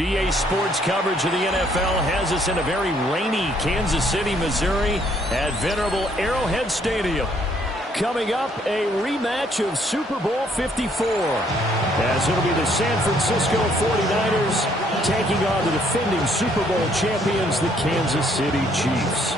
EA Sports coverage of the NFL has us in a very rainy Kansas City, Missouri at venerable Arrowhead Stadium. Coming up, a rematch of Super Bowl 54, as it'll be the San Francisco 49ers taking on the defending Super Bowl champions, the Kansas City Chiefs.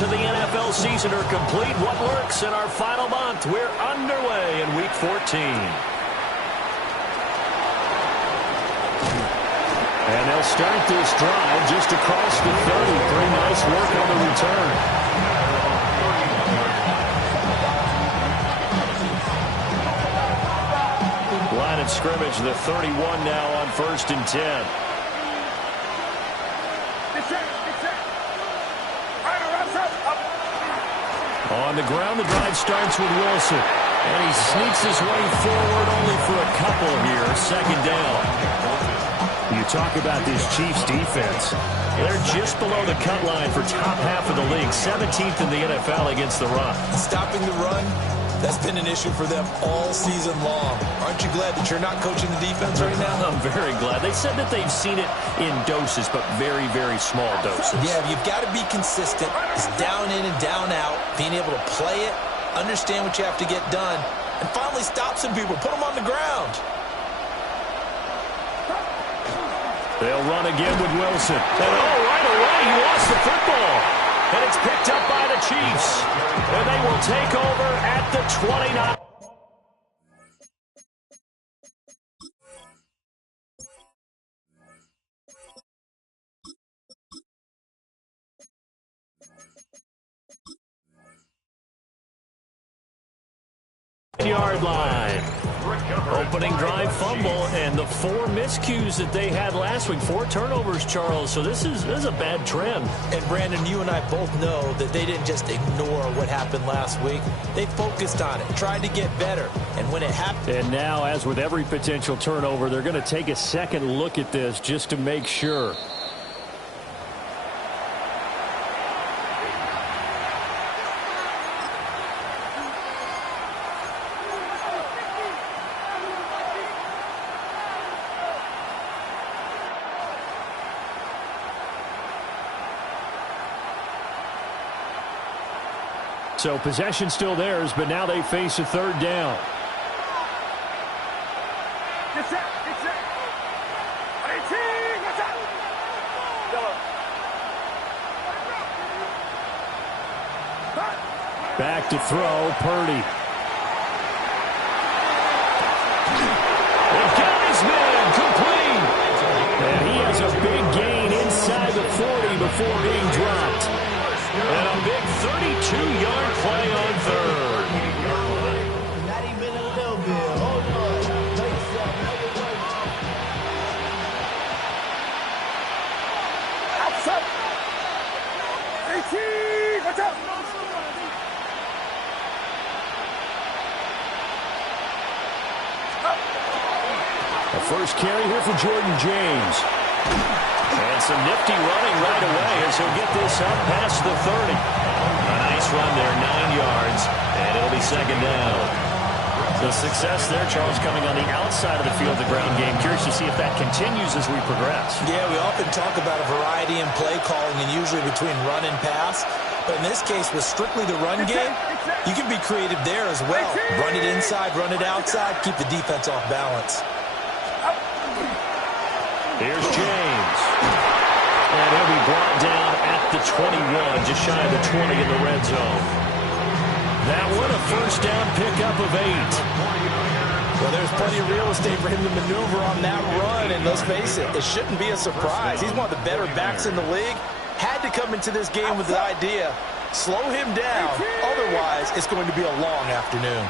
Of the NFL season are complete. What works in our final month? We're underway in Week 14. And they'll start this drive just across the 30. Pretty nice work on the return. Line of scrimmage, the 31 now on 1st and 10. On the ground, the drive starts with Wilson. And he sneaks his way forward only for a couple here. 2nd down. You talk about this Chiefs defense. They're just below the cut line for top half of the league. 17th in the NFL against the run. Stopping the run, that's been an issue for them all season long. Aren't you glad that you're not coaching the defense right now? I'm very glad. They said that they've seen it in doses, but very, very small doses. Yeah, you've got to be consistent. It's down in and down out. Being able to play it, understand what you have to get done, and finally stop some people. Put them on the ground. They'll run again with Wilson. And right away, he lost the football. And it's picked up by the Chiefs. And they will take over at the 29. Yard line. Opening drive fumble, and the 4 miscues that they had last week. 4 turnovers, Charles. So this is a bad trend. And Brandon, you and I both know that they didn't just ignore what happened last week. They focused on it, tried to get better. And when it happened... And now, as with every potential turnover, they're going to take a second look at this just to make sure. So possession still theirs, but now they face a 3rd down. Back to throw, Purdy. They've got his man complete. And he has a big gain inside the 40 before being dropped. And a big 32-yard play on 3rd. Not even a little bit. Hold on. Outside. 18. Watch out. The first carry here for Jordan James. And some nifty running right away as he'll get this up past the 30. A nice run there, 9 yards, and it'll be 2nd down. The success there, Charles, coming on the outside of the field, the ground game. Curious to see if that continues as we progress. Yeah, we often talk about a variety in play calling and usually between run and pass. But in this case, with strictly the run game, you can be creative there as well. Run it inside, run it outside, keep the defense off balance. Here's James. And he'll be brought down at the 21, just shy of the 20 in the red zone. That one a 1st down pickup of 8. Well, there's plenty of real estate for him to maneuver on that run, and let's face it, it shouldn't be a surprise. He's one of the better backs in the league. Had to come into this game with the idea, slow him down, otherwise it's going to be a long afternoon.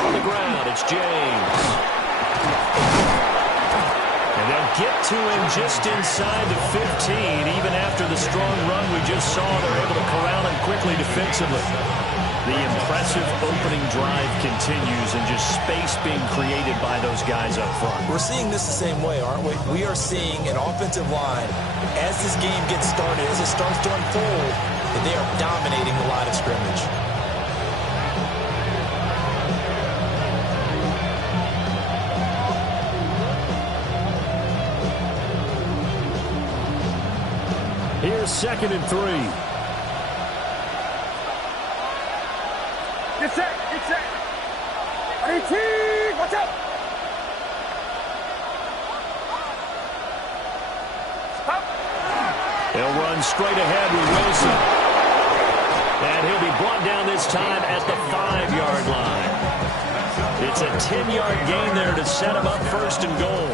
On the ground, it's James. And they'll get to him just inside the 15. Even after the strong run we just saw, they're able to corral him quickly defensively. The impressive opening drive continues and just space being created by those guys up front. We're seeing this the same way, aren't we? We are seeing an offensive line, as this game gets started, as it starts to unfold, that they are dominating the line of scrimmage. Here's 2nd and 3. Get set, get set. Watch out. They'll run straight ahead with Wilson. And he'll be brought down this time at the 5-yard line. It's a 10-yard gain there to set him up 1st and goal.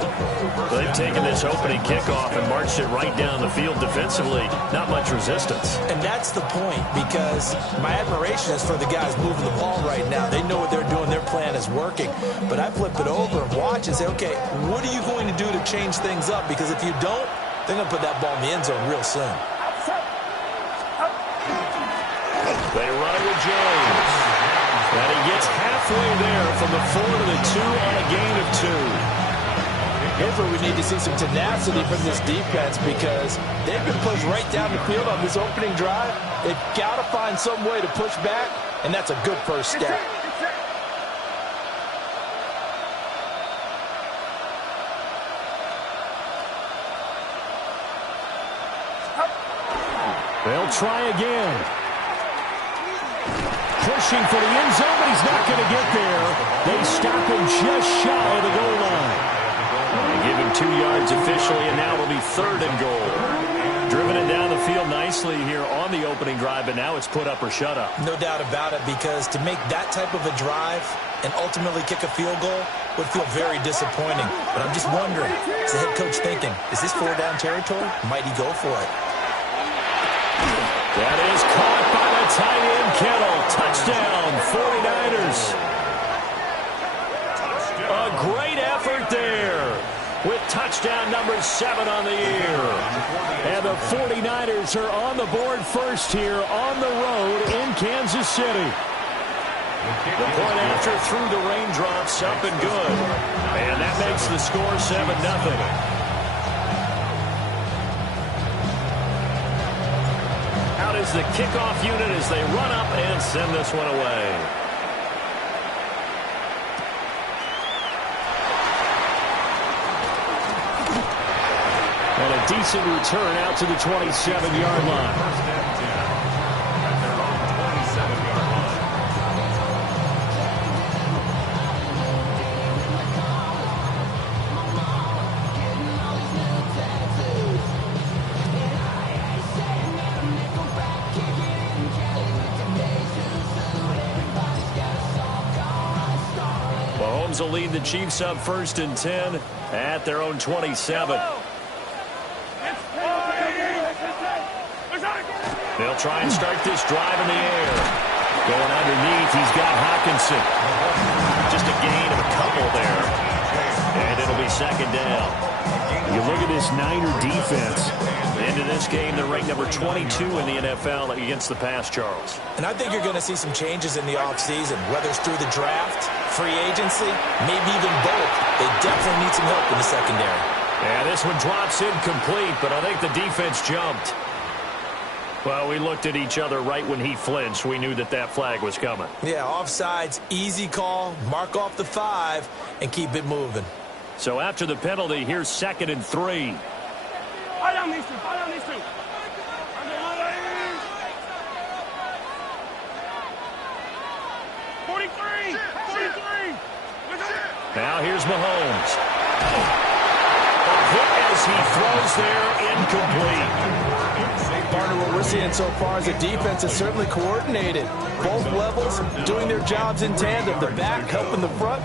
They've taken this opening kickoff and marched it right down the field defensively. Not much resistance. And that's the point, because my admiration is for the guys moving the ball right now. They know what they're doing. Their plan is working. But I flip it over and watch and say, okay, what are you going to do to change things up? Because if you don't, they're going to put that ball in the end zone real soon. They run it with Jones. And he gets halfway there from the 4 to the 2 on a gain of 2. Here's where we need to see some tenacity from this defense, because they've been pushed right down the field on this opening drive. They've got to find some way to push back, and that's a good first step. They'll try again. Pushing for the end zone, but he's not going to get there. They stop him just shy of the goal line. They give him 2 yards officially, and now it'll be 3rd and goal. Driven it down the field nicely here on the opening drive, but now it's put up or shut up. No doubt about it, because to make that type of a drive and ultimately kick a field goal would feel very disappointing. But I'm just wondering, is the head coach thinking, is this 4-down territory? Might he go for it? That is caught by the tight end, Kittle. Touchdown, 49ers. A great effort there with touchdown number 7 on the year. And the 49ers are on the board first here on the road in Kansas City. The point after through the raindrops, up and good. And that makes the score 7-0. Is the kickoff unit as they run up and send this one away. And a decent return out to the 27-yard line. Will lead the Chiefs up 1st and 10 at their own 27. They'll try and start this drive in the air. Going underneath, he's got Hawkinson. Just a gain of a couple there. And it'll be 2nd down. You look at this Niner defense. Into this game, they're ranked number 22 in the NFL against the pass, Charles. And I think you're going to see some changes in the offseason, whether it's through the draft, free agency, maybe even both. They definitely need some help in the secondary. Yeah, this one drops incomplete, but I think the defense jumped. Well, we looked at each other right when he flinched. We knew that that flag was coming. Yeah, offsides, easy call, mark off the 5, and keep it moving. So after the penalty, here's 2nd and 3. Fire down these two, fire down these two. 43. Now here's Mahomes. A hit as he throws there, incomplete. Partner, what we're seeing so far is the defense is certainly coordinated. Both levels doing their jobs in tandem. The back helping the front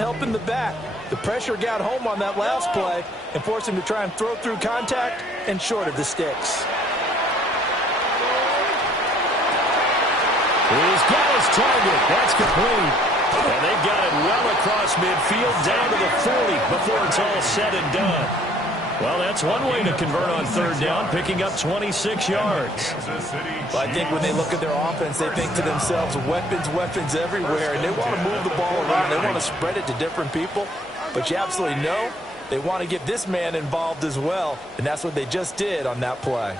helping the back. The pressure got home on that last play and forced him to try and throw through contact and short of the sticks. He's got his target. That's complete. And they've got it well across midfield down to the 40 before it's all said and done. Well, that's one way to convert on third down, picking up 26 yards. Well, I think when they look at their offense, they think to themselves, weapons, weapons everywhere, and they want to move the ball around. They want to spread it to different people, but you absolutely know they want to get this man involved as well, and that's what they just did on that play.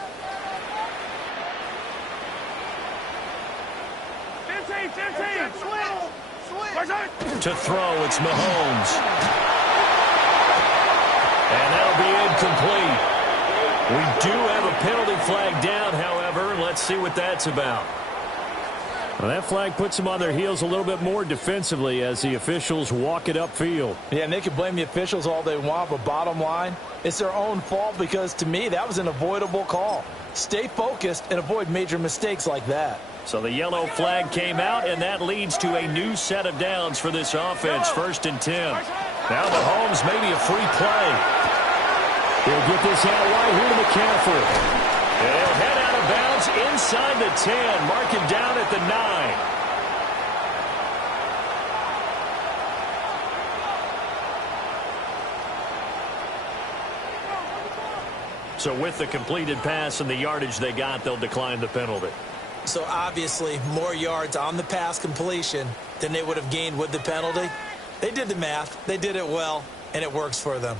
To throw, it's Mahomes. And that'll be incomplete. We do have a penalty flag down, however. Let's see what that's about. Well, that flag puts them on their heels a little bit more defensively as the officials walk it upfield. Yeah, and they can blame the officials all they want, but bottom line, it's their own fault because, to me, that was an avoidable call. Stay focused and avoid major mistakes like that. So the yellow flag came out, and that leads to a new set of downs for this offense, 1st and 10. Now Mahomes, maybe a free play. He'll get this out wide here to McCaffrey. And he'll head out of bounds inside the 10, mark it down at the 9. So with the completed pass and the yardage they got, they'll decline the penalty. So obviously more yards on the pass completion than they would have gained with the penalty. They did the math. They did it well, and it works for them.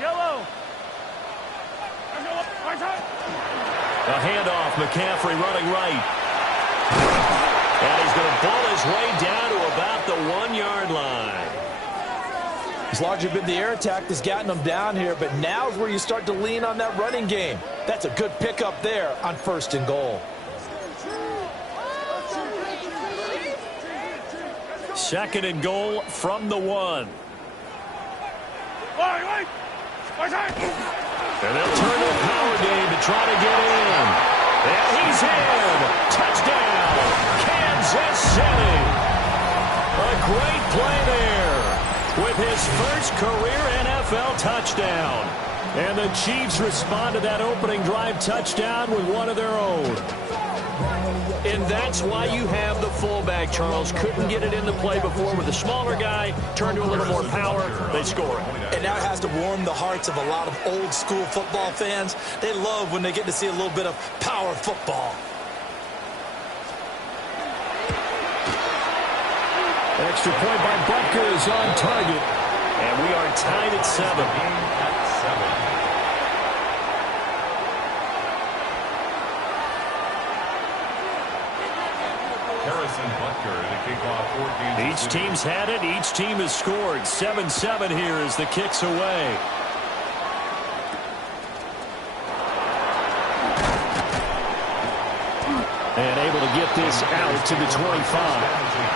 Yellow. A handoff, McCaffrey running right. And he's going to ball his way down to about the 1-yard line. It's largely been the air attack that's gotten them down here, but now's where you start to lean on that running game. That's a good pickup there on 1st and goal. 2nd and goal from the 1. And they'll turn to a power game to try to get in. And he's in. Touchdown, Kansas City. A great play there with his first career NFL touchdown. And the Chiefs respond to that opening drive touchdown with one of their own. And that's why you have the fullback, Charles. Couldn't get it into play before with a smaller guy. Turned to a little more power. They score it. And now it has to warm the hearts of a lot of old-school football fans. They love when they get to see a little bit of power football. Extra point by Butker is on target. And we are tied at 7. Each team's had it. Each team has scored. 7-7 here as the kick's away. And able to get this out to the 25.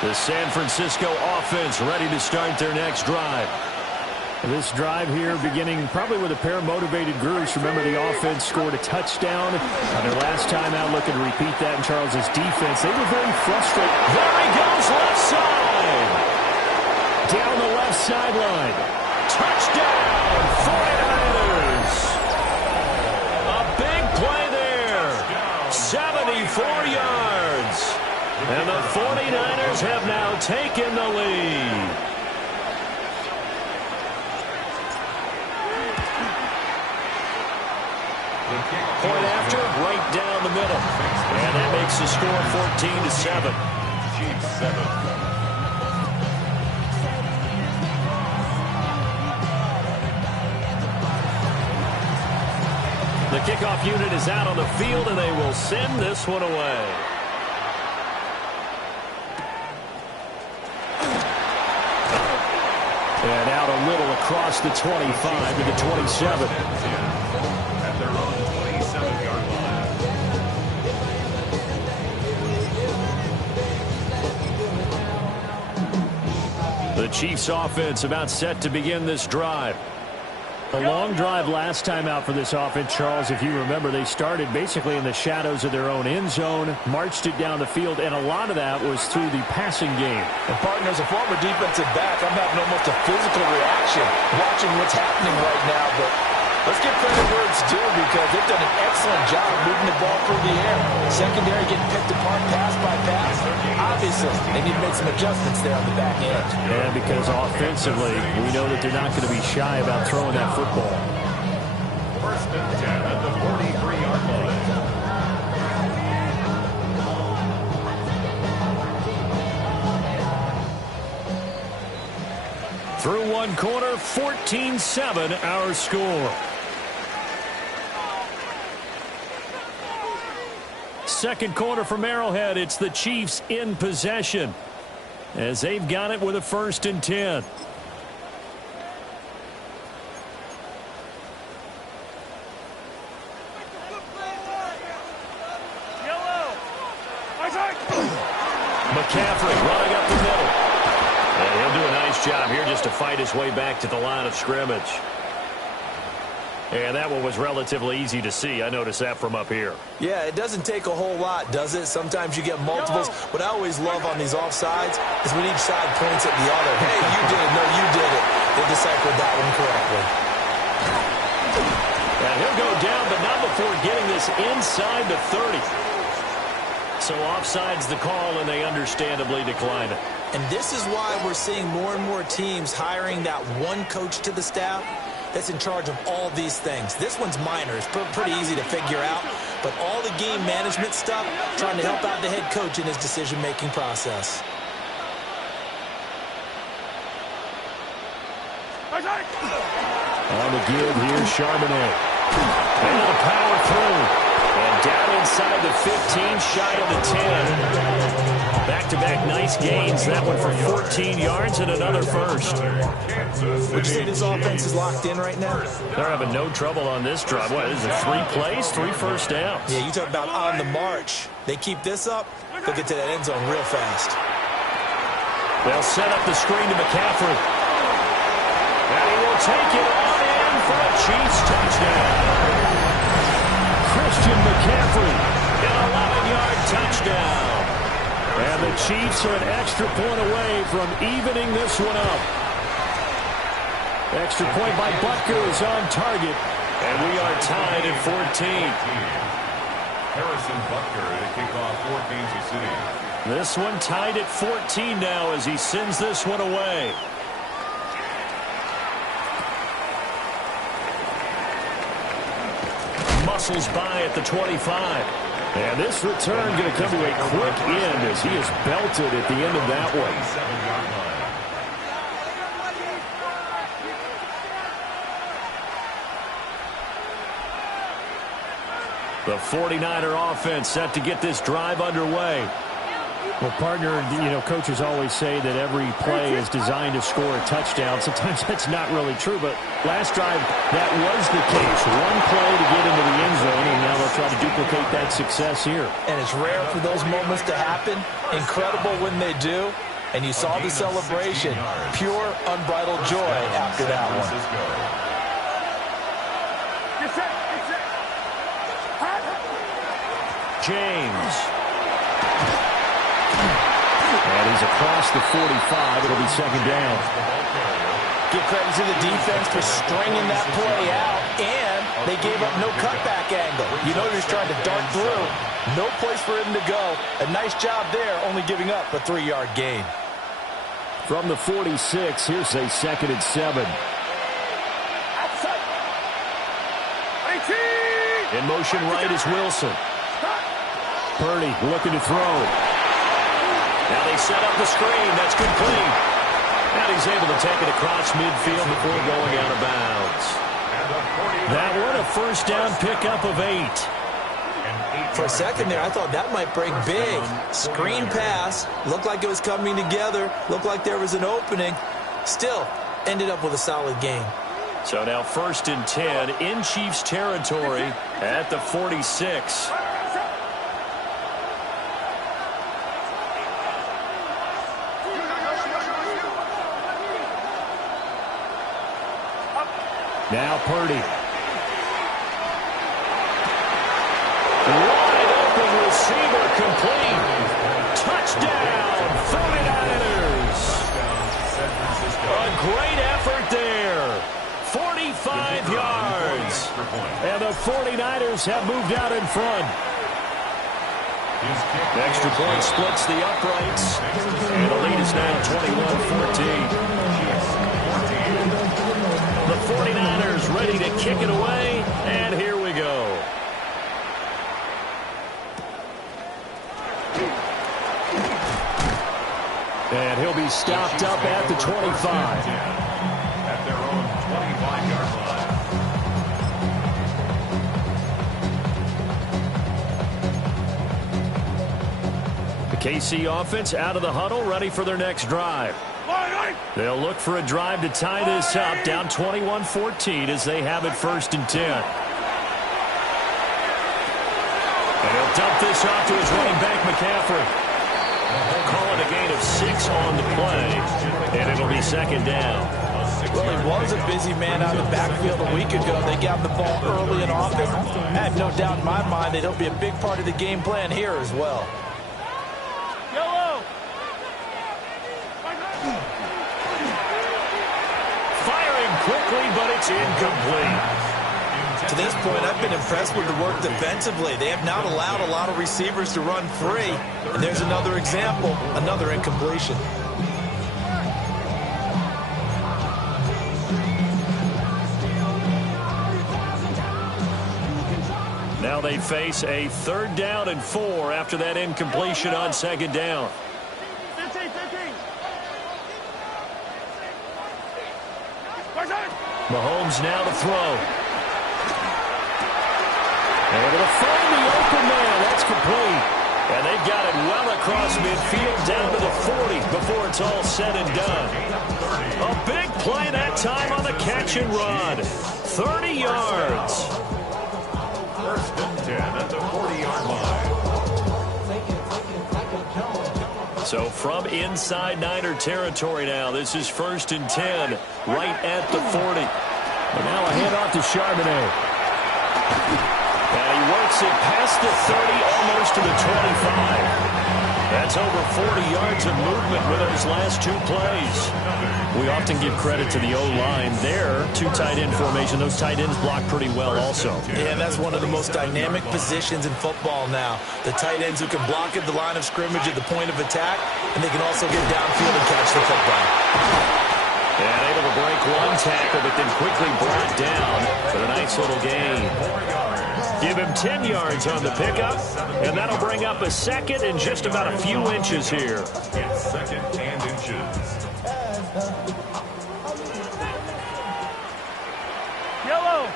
The San Francisco offense ready to start their next drive. This drive here beginning probably with a pair of motivated groups. Remember, the offense scored a touchdown on their last time out. Looking to repeat that in Charles's defense. They were very frustrated. There he goes, left side. Down the left sideline. Touchdown, 49ers. A big play there. 74 yards. And the 49ers have now taken the lead. Point after, right down the middle. And that makes the score 14-7. Chiefs 7. The kickoff unit is out on the field, and they will send this one away. And out a little across the 25 to the 27. At their own 27-yard line. The Chiefs offense about set to begin this drive. A long drive last time out for this offense, Charles. If you remember, they started basically in the shadows of their own end zone, marched it down the field, and a lot of that was through the passing game. And partner, as a former defensive back, I'm having almost a physical reaction watching what's happening right now. But let's give credit where it's due because they've done an excellent job moving the ball through the air. Secondary getting picked apart pass by pass. Obviously, they need to make some adjustments there on the back end. Yeah, because offensively, we know that they're not going to be shy about throwing that football. First and 10 at the 43-yard line. Through one quarter, 14-7 our score. Second quarter from Arrowhead, it's the Chiefs in possession as they've got it with a 1st and 10. McCaffrey running up the middle. And he'll do a nice job here just to fight his way back to the line of scrimmage. And that one was relatively easy to see. I noticed that from up here. Yeah, it doesn't take a whole lot, does it? Sometimes you get multiples. What I always love on these offsides is when each side points at the other. Hey, you did it. No, you did it. They deciphered that one correctly. And he'll go down, but not before getting this inside the 30. So offside's the call, and they understandably decline it. And this is why we're seeing more and more teams hiring that one coach to the staff that's in charge of all these things. This one's minor. It's pretty easy to figure out. But all the game management stuff, trying to help out the head coach in his decision-making process. On the give here, Charbonnet. Able to power through. And down inside the 15, shy of the 10. Back-to-back nice gains. That one for 14 yards and another first. Would you say this offense is locked in right now? They're having no trouble on this drive. What is it, 3 plays, 3 first downs? Yeah, you talk about on the march. They keep this up, they'll get to that end zone real fast. They'll set up the screen to McCaffrey. And he will take it on in for a Chiefs touchdown. Christian McCaffrey, an 11-yard touchdown. And the Chiefs are an extra point away from evening this one up. Extra point by Butker is on target. And we are tied at 14. Harrison Butker to kick off for Kansas City. This one tied at 14 now as he sends this one away. Muscles by at the 25. And this return going to come to a quick end as he is belted at the end of that one. 7-yard line. The 49er offense set to get this drive underway. Well, partner, you know, coaches always say that every play is designed to score a touchdown. Sometimes that's not really true, but last drive, that was the case. One play to get into the end zone, and now they'll try to duplicate that success here. And it's rare for those moments to happen. Incredible when they do. And you saw the celebration. Pure, unbridled joy after that one. James. And he's across the 45. It'll be second down. Give credit to the defense for stringing that play out, and they gave up no cutback angle. You know he's trying to dart through. No place for him to go. A nice job there, only giving up a 3-yard gain. From the 46, here's a 2nd and 7. In motion right is Wilson. Purdy looking to throw. Now they set up the screen. That's complete. And he's able to take it across midfield before going out of bounds. That one a first down pickup of 8. For a second there, I thought that might break big. Screen pass. Looked like it was coming together. Looked like there was an opening. Still, ended up with a solid gain. So now 1st and 10 in Chiefs territory at the 46. Now Purdy. Wide open receiver complete. Touchdown, 49ers. A great effort there. 45 yards. And the 49ers have moved out in front. The extra point splits the uprights. And the lead is now 21-14. The 49ers ready to kick it away. And here we go. And he'll be stopped up at the 25. At their own 25-yard line. The KC offense out of the huddle, ready for their next drive. They'll look for a drive to tie this up, down 21-14 as they have it 1st and 10. And he'll dump this off to his running back, McCaffrey. They'll call it a gain of 6 on the play, and it'll be 2nd down. Well, he was a busy man out of the backfield a week ago. They got the ball early and often. I have no doubt in my mind that he'll be a big part of the game plan here as well. Firing quickly, but it's incomplete. To this point, I've been impressed with the work defensively. They have not allowed a lot of receivers to run free. And there's another example, another incompletion. Now they face a 3rd down and 4 after that incompletion on 2nd down. 15. Mahomes now to throw. Able to find the open man. That's complete. And they've got it well across midfield down to the 40 before it's all said and done. A big play that time on the catch and run. 30 yards. 1st and 10 at the 40-yard line. So from inside Niner territory now, this is 1st and 10 right at the 40. And now a handoff to Charbonnet. And he works it past the 30, almost to the 25. That's over 40 yards of movement with those last 2 plays. We often give credit to the O-line there. 2 tight end formation. Those tight ends block pretty well also. Yeah, that's one of the most dynamic positions in football now. The tight ends who can block at the line of scrimmage at the point of attack, and they can also get downfield and catch the football. And able to break one tackle, but then quickly brought down for a nice little gain. Give him 10 yards on the pickup, and that'll bring up a 2nd and just about a few inches here. It's 2nd and inches. Yellow.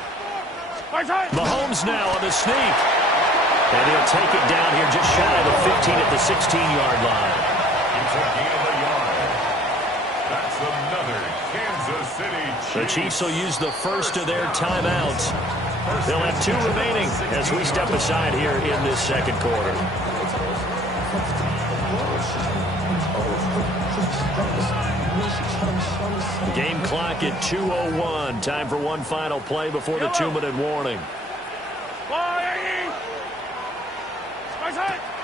Mahomes now on the sneak. And he'll take it down here just shy of the 15 at the 16-yard line. It's a gain of a yard. That's another Kansas City Chiefs. The Chiefs will use the first of their timeouts. They'll have 2 remaining as we step aside here in this 2nd quarter. Game clock at 2:01. Time for one final play before the 2-minute warning.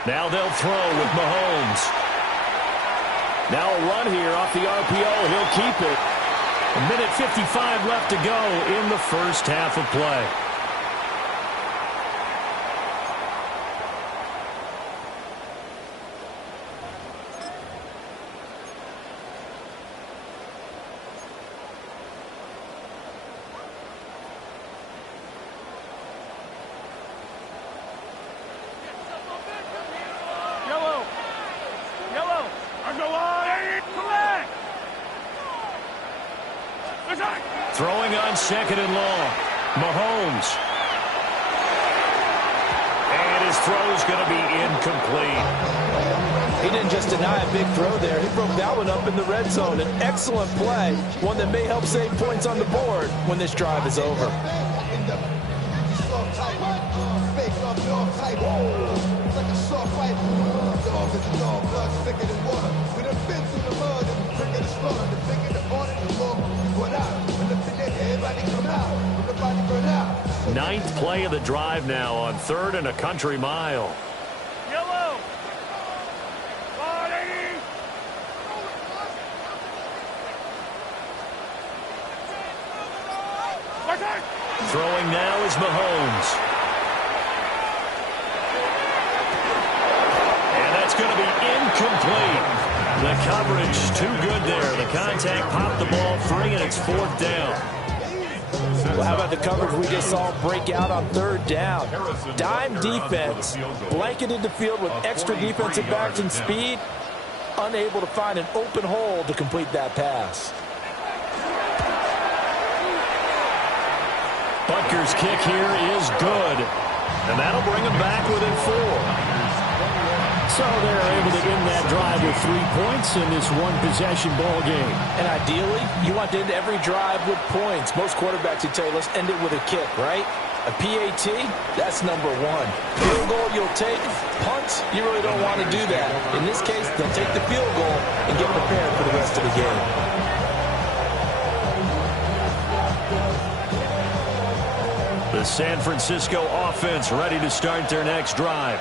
Now they'll throw with Mahomes. Now a run here off the RPO. He'll keep it. 1:55 left to go in the first half of play. Throwing on 2nd and long. Mahomes. And his throw's going to be incomplete. He didn't just deny a big throw there. He broke that one up in the red zone. An excellent play. One that may help save points on the board when this drive is over. Ninth play of the drive now on 3rd and a country mile. Yellow. Throwing now is Mahomes. And that's going to be incomplete. The coverage too good there. The contact popped the ball free, and it's 4th down. Well, how about the coverage we just saw break out on 3rd down? Dime defense, blanketed the field with extra defensive backs and speed, unable to find an open hole to complete that pass. Butker's kick here is good, and that'll bring him back within 4. So they're able to end that drive with 3 points in this one-possession ball game. And ideally, you want to end every drive with points. Most quarterbacks would tell you, let's end it with a kick, right? A PAT, that's number 1. Field goal you'll take. Punts, you really don't want to do that. In this case, they'll take the field goal and get prepared for the rest of the game. The San Francisco offense ready to start their next drive.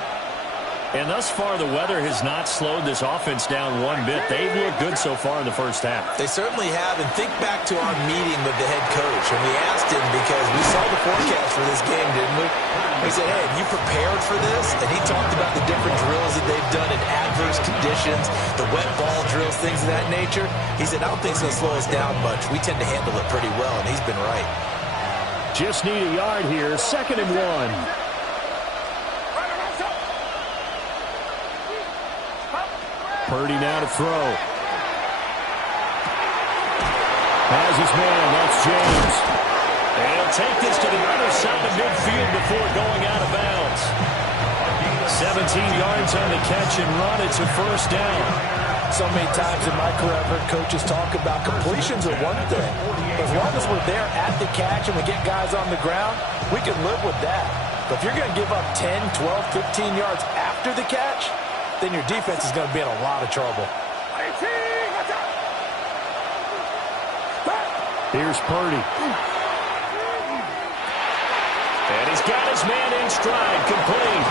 And thus far, the weather has not slowed this offense down one bit. They've looked good so far in the first half. They certainly have. And think back to our meeting with the head coach. And we asked him because we saw the forecast for this game, didn't we? We said, hey, have you prepared for this? And he talked about the different drills that they've done in adverse conditions, the wet ball drills, things of that nature. He said, I don't think it's going to slow us down much. We tend to handle it pretty well, and he's been right. Just need a yard here. 2nd and 1. Purdy now to throw. Has his man. That's James. And he'll take this to the other side of midfield before going out of bounds. 17 yards on the catch and run. It's a 1st down. So many times in my career, I've heard coaches talk about completions are one thing. As long as we're there at the catch and we get guys on the ground, we can live with that. But if you're going to give up 10, 12, 15 yards after the catch, then your defense is going to be in a lot of trouble. Here's Purdy. And he's got his man in stride, complete.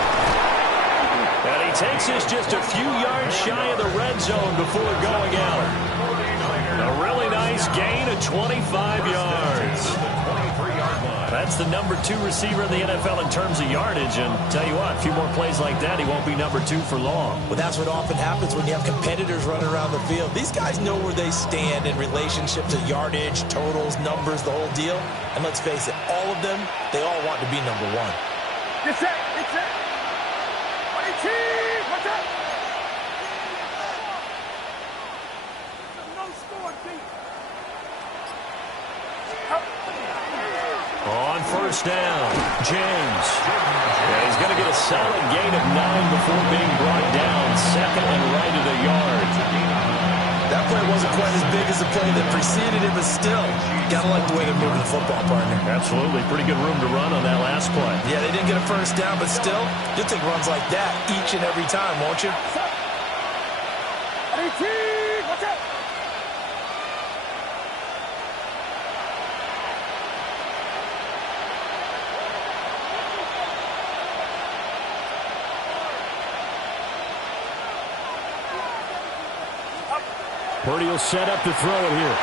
And he takes this just a few yards shy of the red zone before going out. A really nice gain of 25 yards. That's the number 2 receiver in the NFL in terms of yardage. And tell you what, a few more plays like that, he won't be number 2 for long. Well, that's what often happens when you have competitors running around the field. These guys know where they stand in relationship to yardage, totals, numbers, the whole deal. And let's face it, all of them, they all want to be number 1. Get set. Get set. 22. Watch out. No score, beat. On 1st down, James. Yeah, he's going to get a solid gain of 9 before being brought down. 2nd and right of the yard. That play wasn't quite as big as the play that preceded it, but still, got to like the way they're moving the football, partner. Absolutely. Pretty good room to run on that last play. Yeah, they didn't get a 1st down, but still, you'll take runs like that each and every time, won't you? 18. Watch out. Purdy will set up to throw it here.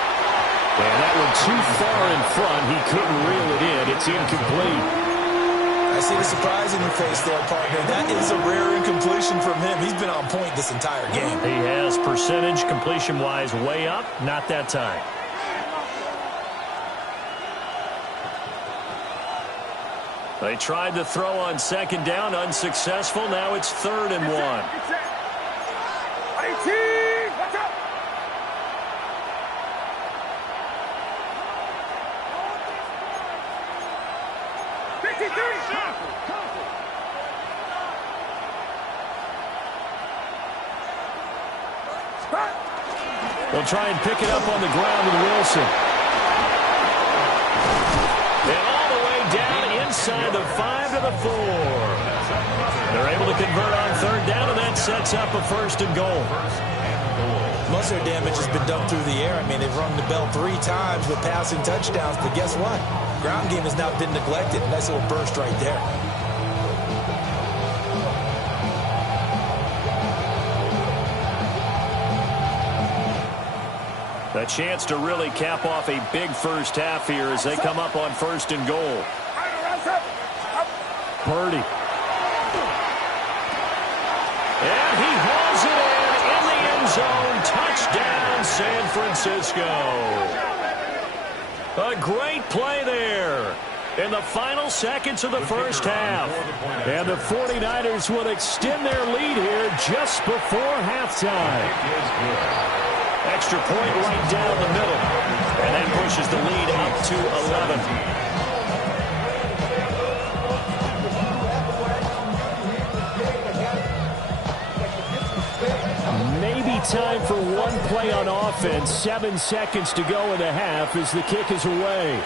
And that one too far in front. He couldn't reel it in. It's incomplete. I see the surprise in your face there, partner. That is a rare incompletion from him. He's been on point this entire game. He has percentage completion-wise way up. Not that time. They tried to throw on 2nd down. Unsuccessful. Now it's 3rd and 1. 18. Watch out. They'll try and pick it up on the ground with Wilson. And all the way down inside the 5 to the 4. They're able to convert on 3rd down, and that sets up a 1st and goal. Most of their damage has been done through the air. I mean, they've rung the bell 3 times with passing touchdowns, but guess what? Ground game has not been neglected. Nice little burst right there. A chance to really cap off a big first half here as they come up on 1st and goal. Purdy. And he hauls it in the end zone. Touchdown, San Francisco. A great play there in the final seconds of the first half. And the 49ers will extend their lead here just before halftime. Extra point right down the middle. And that pushes the lead up to 11. Maybe time for one play on offense. 7 seconds to go in the half as the kick is away.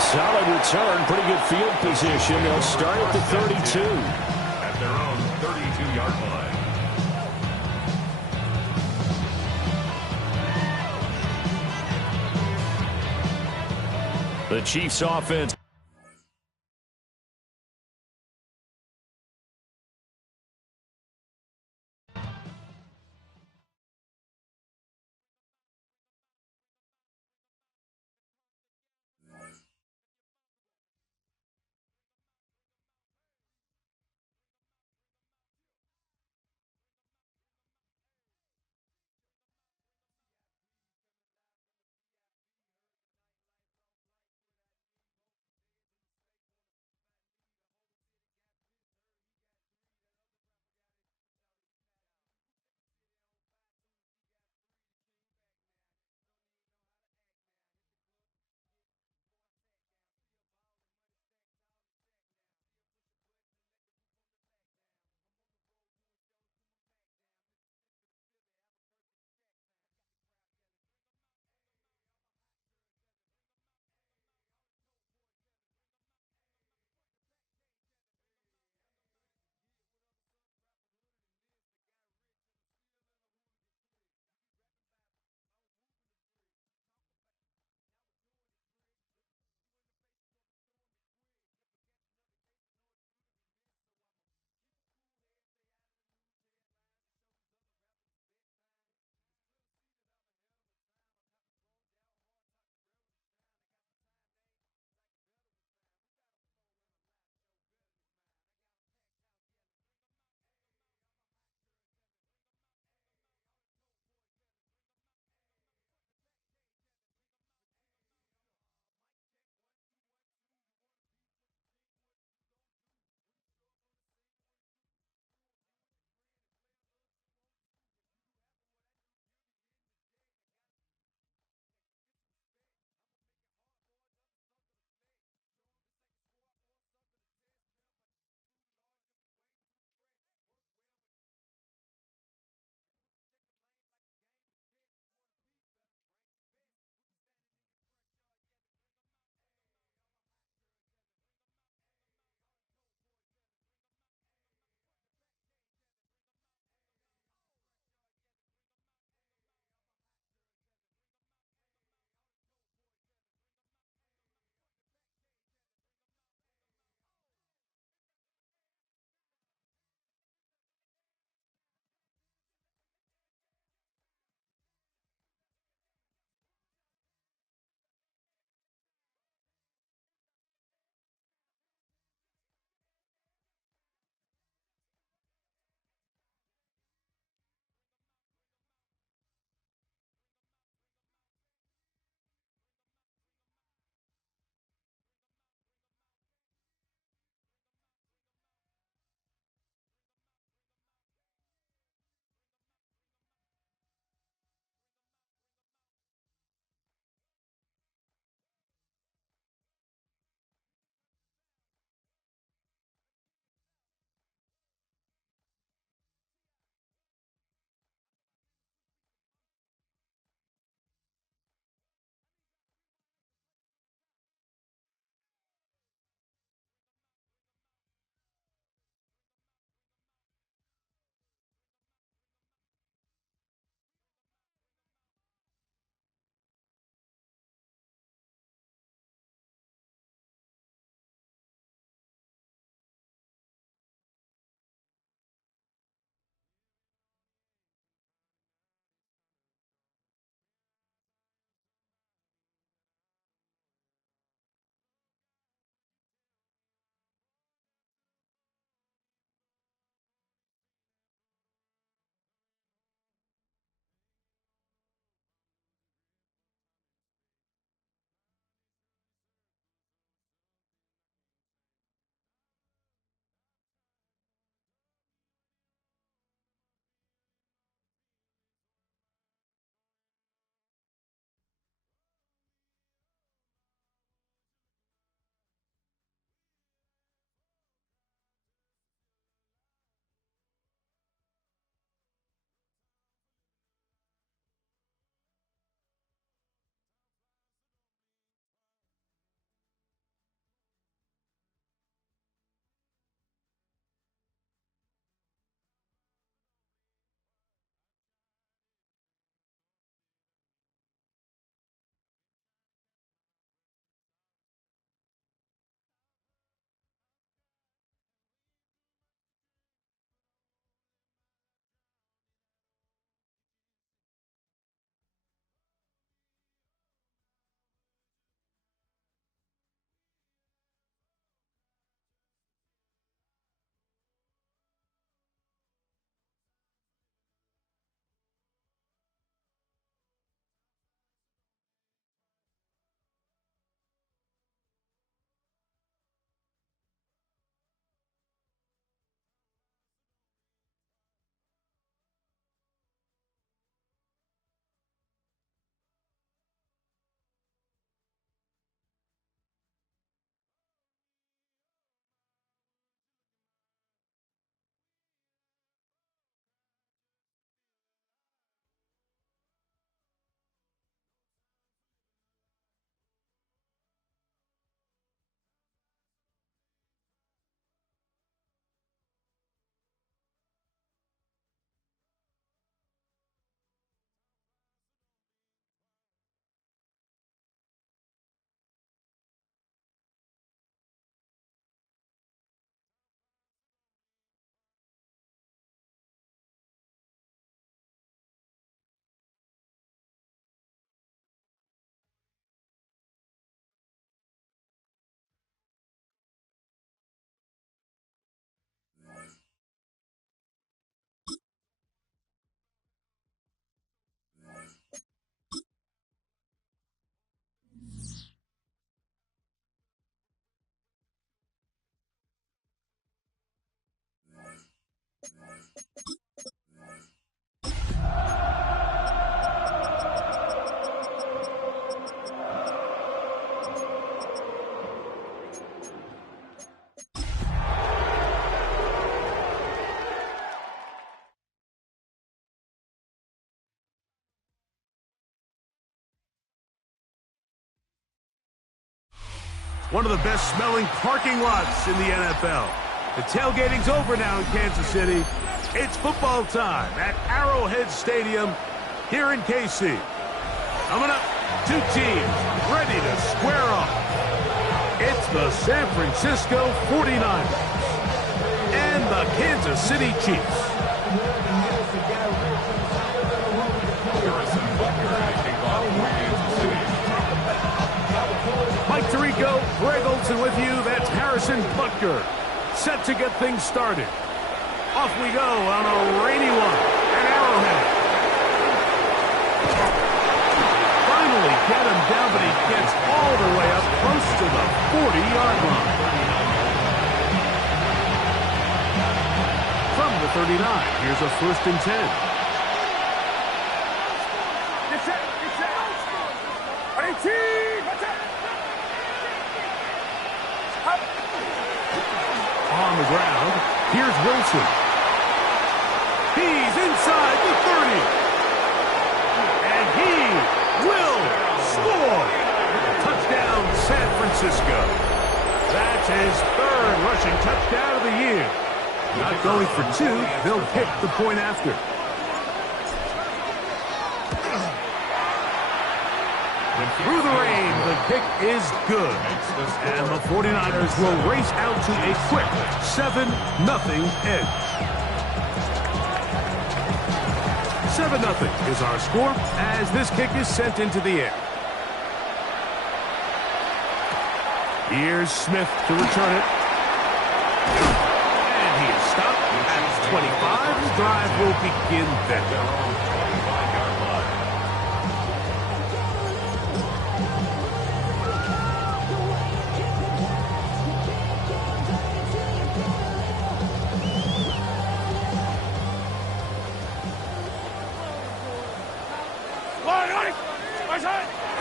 Solid return. Pretty good field position. They'll start at the 32. At their own 32-yard line. The Chiefs offense. One of the best smelling parking lots in the NFL. The tailgating's over now in Kansas City. It's football time at Arrowhead Stadium here in KC. Coming up, two teams ready to square off. It's the San Francisco 49ers and the Kansas City Chiefs. Mike Tirico, Greg Olsen with you. That's Harrison Butker. Set to get things started. Off we go on a rainy one at Arrowhead. Finally get him down, but he gets all the way up close to the 40-yard line. From the 39, here's a 1st and 10. Get set. Get set. 18. What's up? On the ground, here's Wilson. He's inside the 30. And he will score. Touchdown, San Francisco. That's his 3rd rushing touchdown of the year. Not going for 2, they'll pick the point after. And through the rain, the kick is good. And the 49ers will race out to a quick 7-0 edge. 7-0 is our score as this kick is sent into the air. Here's Smith to return it. And he is stopped at 25. The drive will begin then.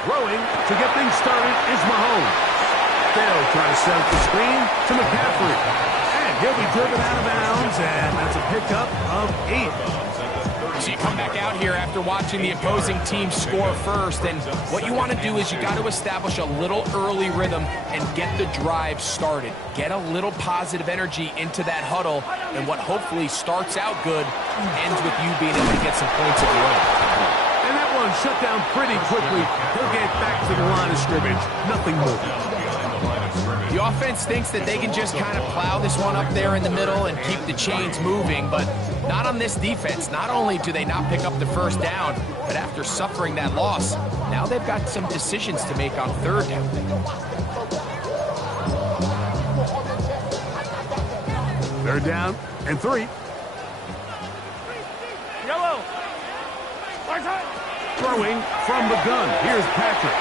Throwing to get things started is Mahomes. They'll try to set up the screen to McCaffrey. And he'll be driven out of bounds, and that's a pickup of 8. So you come back out here after watching the opposing team score first, and what you want to do is you got to establish a little early rhythm and get the drive started. Get a little positive energy into that huddle, and what hopefully starts out good ends with you being able to get some points of your own. And that one shut down pretty quickly. He'll get back to the line of scrimmage. Nothing more. The offense thinks that they can just kind of plow this one up there in the middle and keep the chains moving, but not on this defense. Not only do they not pick up the 1st down, but after suffering that loss, now they've got some decisions to make on 3rd down. 3rd down and 3. Yellow. Throwing from the gun. Here's Patrick.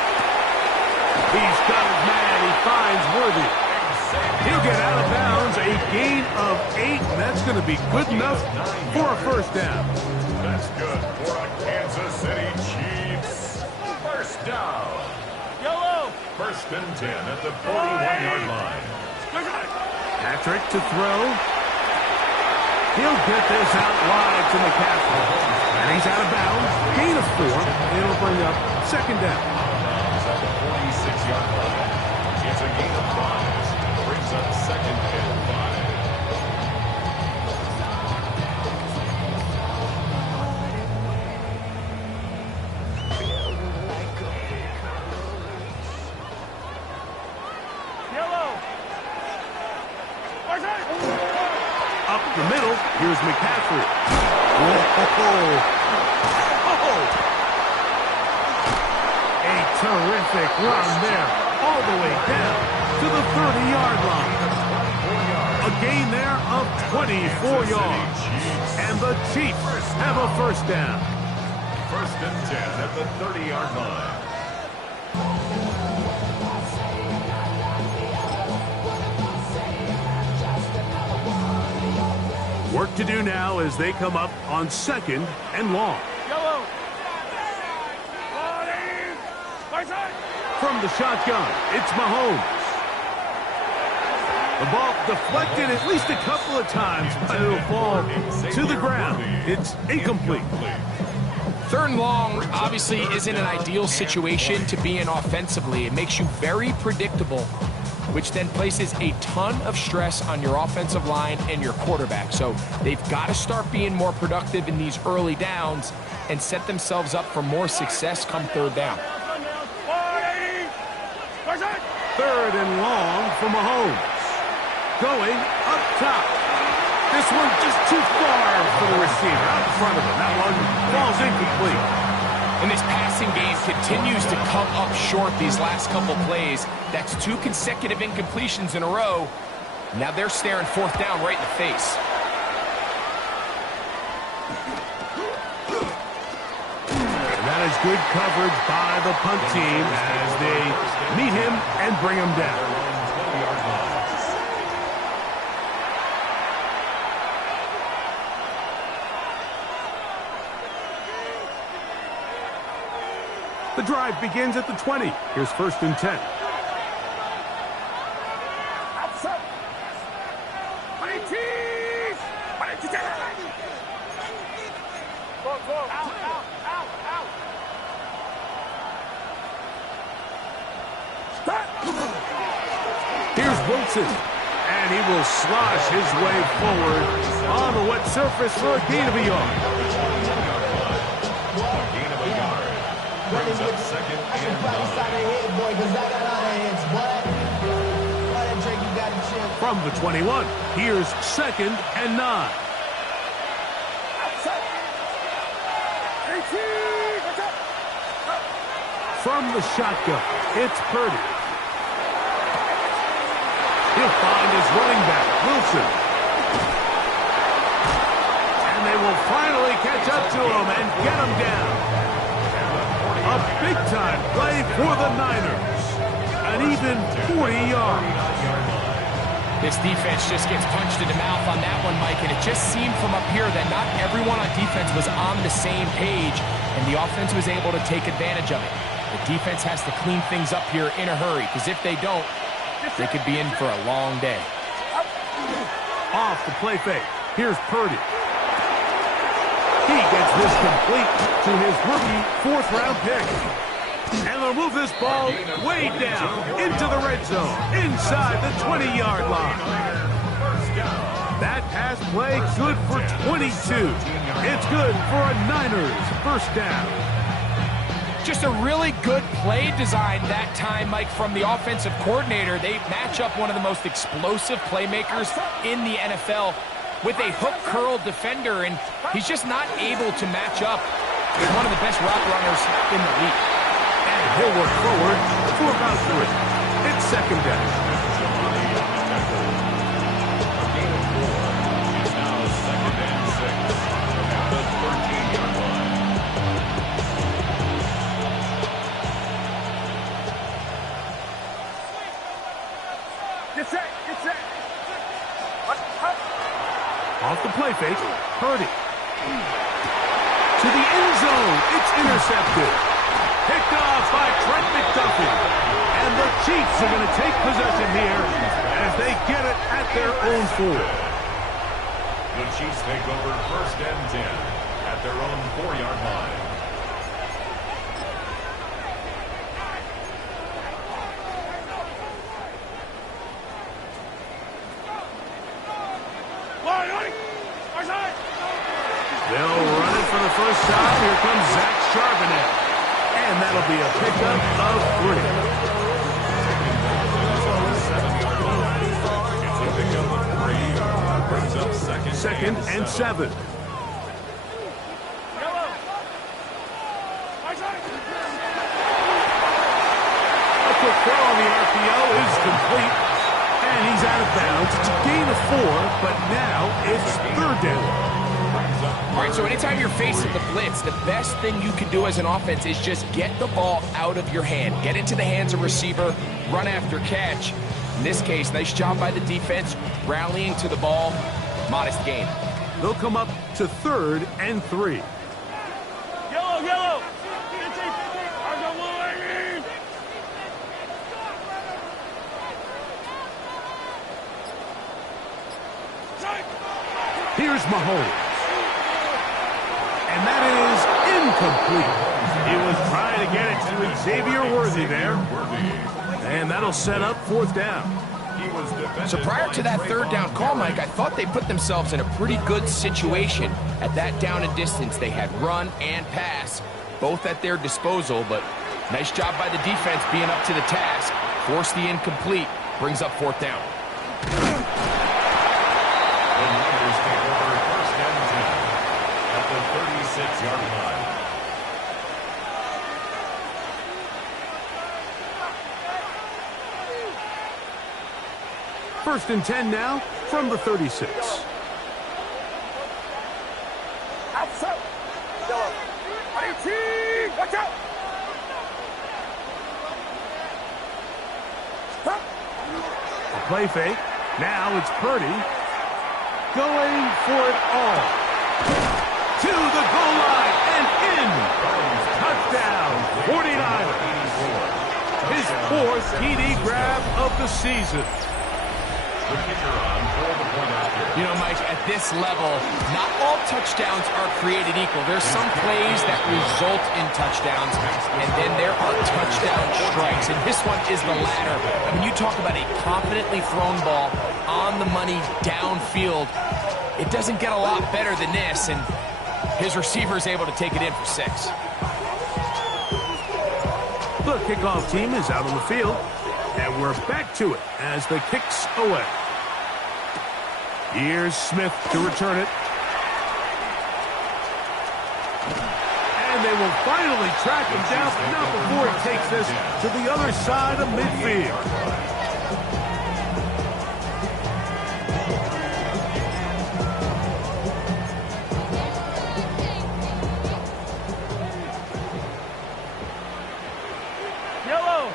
He's got his man. He finds Worthy. He'll get out of bounds. A gain of 8. And that's going to be good enough for a 1st down. That's good for a Kansas City Chiefs 1st down. Yellow. 1st and 10 at the 41-yard line. Patrick to throw. He'll get this out wide to McCaffrey. And he's out of bounds. Gain of 4. It'll bring up 2nd down. At the 46-yard line. It's a gain of 5. Brings up 2nd and 5. Yellow. Up the middle. Here's McCaffrey. A terrific run there, all the way down to the 30-yard line. A gain there of 24 yards. And the Chiefs have a 1st down. 1st and 10 at the 30-yard line. Work to do now as they come up on 2nd and long. Yellow. From the shotgun, it's Mahomes. The ball deflected at least a couple of times, but it'll fall to the ground. It's incomplete. 3rd and long obviously isn't an ideal situation to be in offensively. It makes you very predictable, which then places a ton of stress on your offensive line and your quarterback. So they've got to start being more productive in these early downs and set themselves up for more success come 3rd down. 3rd and long for Mahomes. Going up top. This one just too far for the receiver. Out in front of him. That one falls incomplete. And this passing game continues to come up short these last couple plays. That's 2 consecutive incompletions in a row. Now they're staring 4th down right in the face. And that is good coverage by the punt team as they meet him and bring him down. The drive begins at the 20. Here's 1st and 10. Here's Wilson, and he will slosh his way forward on the wet surface for a gain of a yard. Brings up 2nd and 9. From the 21, here's 2nd and 9. From the shotgun, it's Purdy. He'll find his running back, Wilson. And they will finally catch up to him and get him down. A big-time play for the Niners. An even 40 yards. This defense just gets punched in the mouth on that one, Mike, and it just seemed from up here that not everyone on defense was on the same page, and the offense was able to take advantage of it. The defense has to clean things up here in a hurry, because if they don't, they could be in for a long day. Off the play fake. Here's Purdy. He gets this complete to his rookie 4th-round pick. And they'll move this ball way down into the red zone, inside the 20-yard line. That pass play good for 22. It's good for a Niners 1st down. Just a really good play design that time, Mike, from the offensive coordinator. They match up one of the most explosive playmakers in the NFL with a hook curl defender, and he's just not able to match up with one of the best route runners in the league. And he'll work forward for about 3. It's 2nd down. It's now 2nd and 6 at the 13-yard line. Get set. Off the play fake, Purdy. To the end zone, it's intercepted. Picked off by Trent McDuffie. And the Chiefs are going to take possession here as they get it at their own 4. The Chiefs take over 1st and 10 at their own 4-yard line. They'll run it for the first time. Here comes Zach Charbonnet. And that'll be a pickup of 3. It's a pickup of 3. Brings up 2nd and 7. A quick throw on the RPO is complete. And he's out of bounds. It's a gain of 4, but now it's 3rd down. All right, so anytime you're facing the blitz, the best thing you can do as an offense is just get the ball out of your hand. Get into the hands of receiver, run after catch. In this case, nice job by the defense, rallying to the ball. Modest gain. They'll come up to 3rd and 3. Yellow, yellow. 15. I got one. Here's Mahomes. And that is incomplete. He was trying to get it to Xavier Worthy there. And that'll set up 4th down. So prior to that 3rd down call, Mike, I thought they put themselves in a pretty good situation at that down and distance. They had run and pass, both at their disposal, but nice job by the defense being up to the task. Force the incomplete, brings up 4th down. The Niners take over 1st and 10 at the 36-yard line. First and 10 now from the 36. Outside. Yellow. 18. Watch out. A play fake. Now it's Purdy going for it all. To the goal line and in. Touchdown, 49ers. His 4th TD grab of the season. The kicker on for the point after. You know, Mike, at this level, not all touchdowns are created equal. There's some plays that result in touchdowns, and then there are touchdown strikes, and this one is the latter. I mean, you talk about a confidently thrown ball on the money downfield. It doesn't get a lot better than this, and his receiver is able to take it in for 6. The kickoff team is out on the field, and we're back to it as the kick's away. Here's Smith to return it. And they will finally track him down, but not before he takes this to the other side of midfield. Yellow.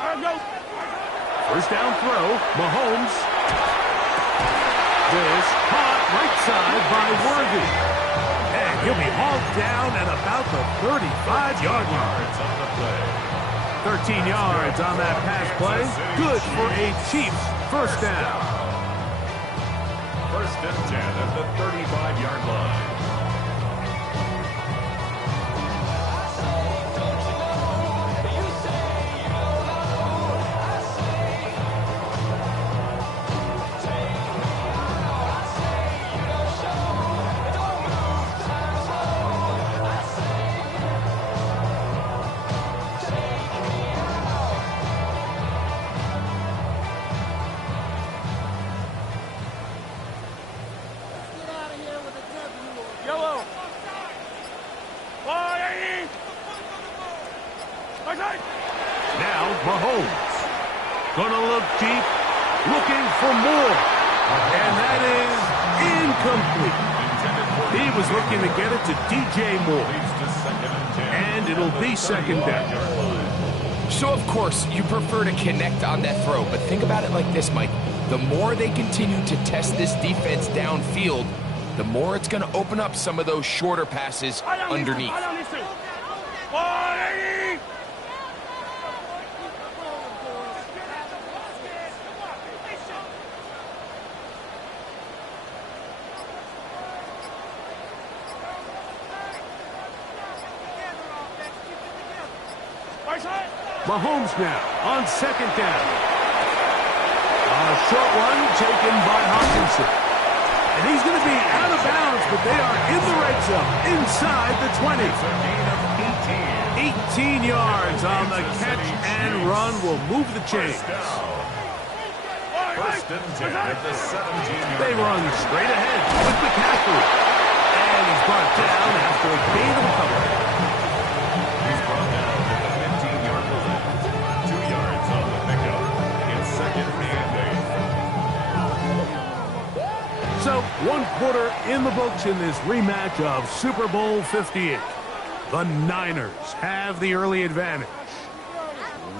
I go. First down throw, Mahomes. This caught right side by Worthy. And he'll be hauled down at about the 35-yard line. 13 yards on that pass play. Good for a Chiefs first down. 1st and 10 at the 35-yard line. Yellow. Now Mahomes. Gonna look deep, looking for more. And that is incomplete. He was looking to get it to DJ Moore. And it'll be 2nd down. So, of course, you prefer to connect on that throw, but think about it like this, Mike. The more they continue to test this defense downfield, the more it's going to open up some of those shorter passes underneath. Mahomes now on 2nd down. A short one taken by Hawkinson. And he's going to be out of bounds, but they are in the red zone, inside the 20. 18 yards on the catch and run will move the chains. 1st and 10 at the 17-yard line. They run straight ahead with McCaffrey. And he's brought down after a gain of a couple. He's brought down at the 15-yard line. 2 yards on the pickup. It's 2nd and 8. So, 1 quarter in the books in this rematch of Super Bowl 58. The Niners have the early advantage.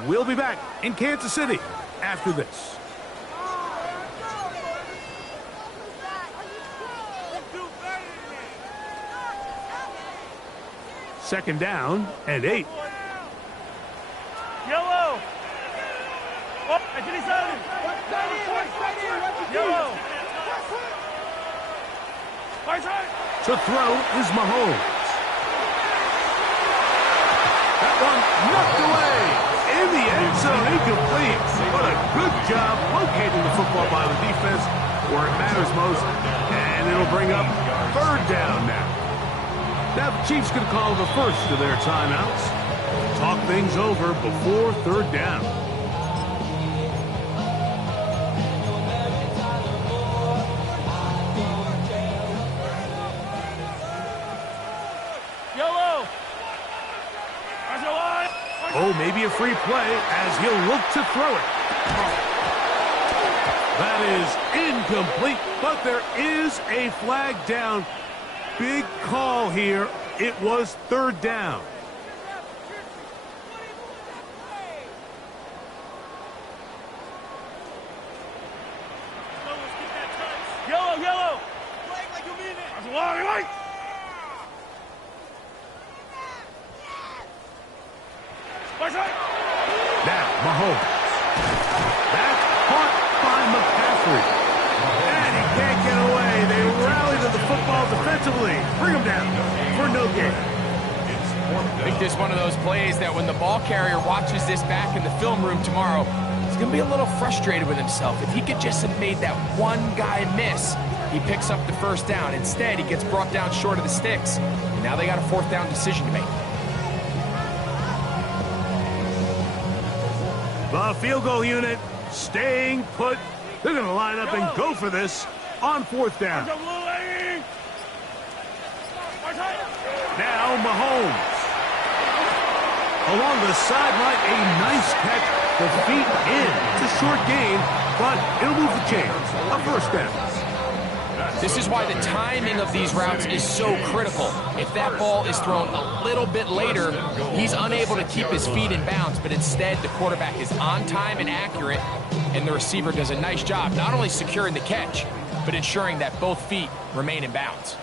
We'll be back in Kansas City after this. Second down and 8. Yellow. Oh, yellow. To throw is Mahomes. That one knocked away. In the end zone, incomplete. But a good job locating the football by the defense where it matters most. And it'll bring up third down now. Now the Chiefs can call the first of their timeouts. Talk things over before third down. Oh, maybe a free play as he'll look to throw it. That is incomplete, but there is a flag down. Big call here. It was third down. Yellow, yellow. Like you mean it. That's a lot, Now, Mahomes. That's caught by McCaffrey. And he can't get away. They rally to the football defensively. Bring him down for no gain. I think this is one of those plays that when the ball carrier watches this back in the film room tomorrow, he's going to be a little frustrated with himself. If he could just have made that one guy miss, he picks up the first down. Instead, he gets brought down short of the sticks. And now they got a fourth down decision to make. The field goal unit staying put. They're going to line up and go for this on fourth down. Now Mahomes. Along the sideline, a nice catch. The feet in. It's a short gain, but it'll move the chains. A first down. This is why the timing of these routes is so critical. If that ball is thrown a little bit later, he's unable to keep his feet in bounds, but instead the quarterback is on time and accurate, and the receiver does a nice job not only securing the catch, but ensuring that both feet remain in bounds.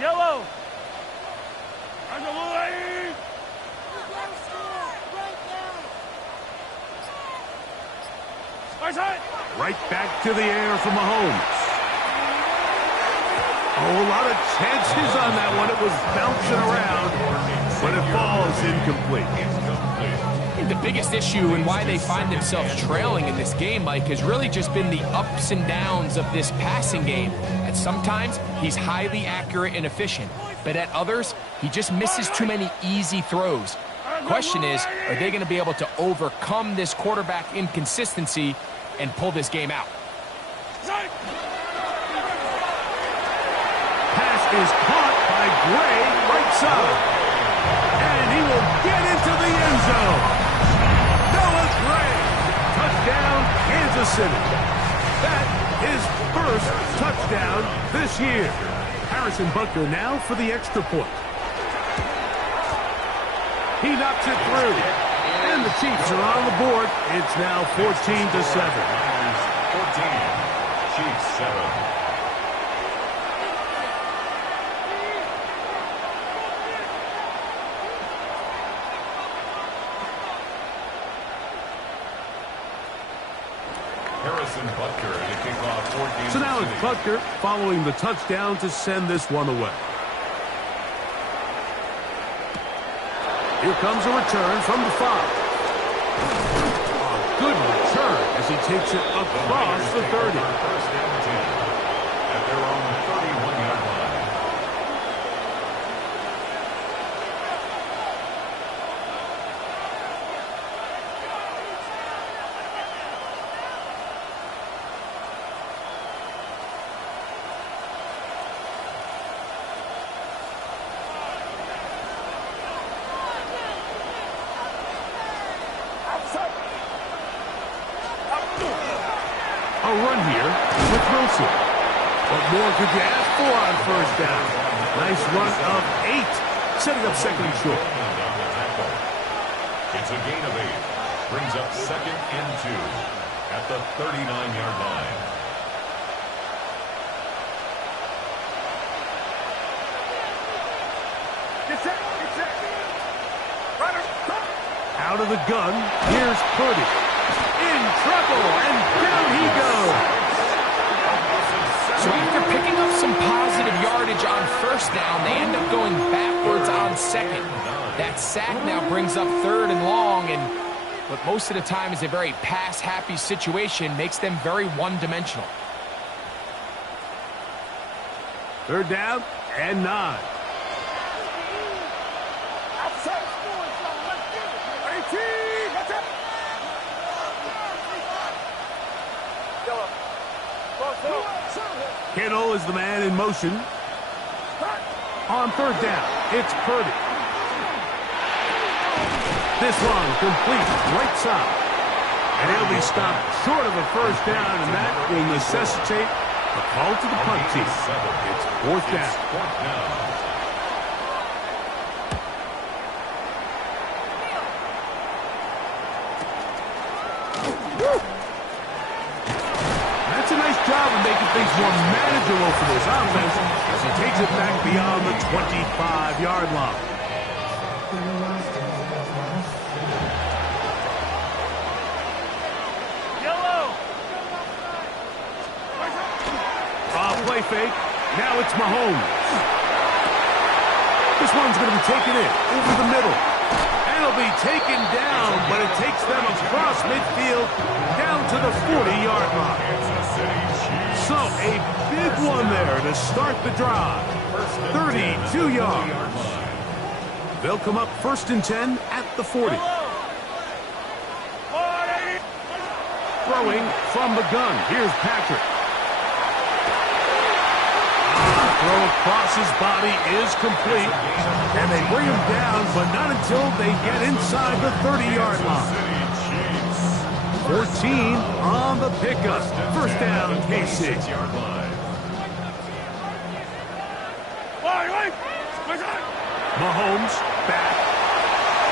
Yellow. Right back to the air for Mahomes. Oh, a lot of chances on that one. It was bouncing around, but it falls incomplete. I think the biggest issue and why they find themselves trailing in this game, Mike, has really just been the ups and downs of this passing game. At sometimes, he's highly accurate and efficient, but at others, he just misses too many easy throws. Question is, are they going to be able to overcome this quarterback inconsistency and pull this game out? Pass is caught by Gray, right side. And he will get into the end zone. Noah Gray, touchdown, Kansas City. That is first touchdown this year. Harrison Butker now for the extra point. He knocks it through. And the Chiefs are on the board. It's now 14-7. 14, Chiefs 7. Harrison Butker to kick off 14. So now it's Butker following the touchdown to send this one away. Here comes a return from the 5. A good return as he takes it across the 30. First down 10 at their own 31-yard line. A run here with Wilson. What more could you ask for on first down? Nice run of 8, setting up second and short. It's a gain of 8. Brings up second and 2 at the 39-yard line. Get set, get set. Out of the gun, here's Purdy. In trouble, and down he goes. So after picking up some positive yardage on first down, they end up going backwards on second. That sack now brings up 3rd and long, and what most of the time is a very pass-happy situation makes them very one-dimensional. 3rd down and 9. Kittle is the man in motion. On 3rd down, it's Purdy. This one complete right side. And he'll be stopped short of a 1st down, and that will necessitate a call to the punt team. It's 4th down. That's a nice job of making things more manageable for this offense as he takes it back beyond the 25-yard line. Play fake. Now it's Mahomes. This one's going to be taken in over the middle. And it'll be taken down, but it takes them across midfield down to the 40-yard line. So a big one there to start the drive. 32 yards. They'll come up 1st and 10 at the 40. Throwing from the gun. Here's Patrick. Throw across his body is complete, and they bring him down, but not until they get inside the 30-yard line. 14 on the pickup. 1st down, KC. Mahomes back.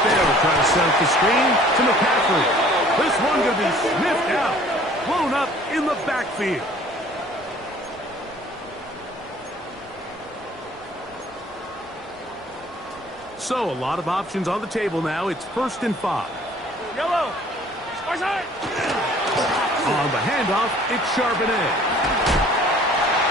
They'll try to set up the screen to McCaffrey. This one going to be sniffed out, blown up in the backfield. So a lot of options on the table now. It's 1st and 5. Yellow. On the handoff, it's Charbonnet.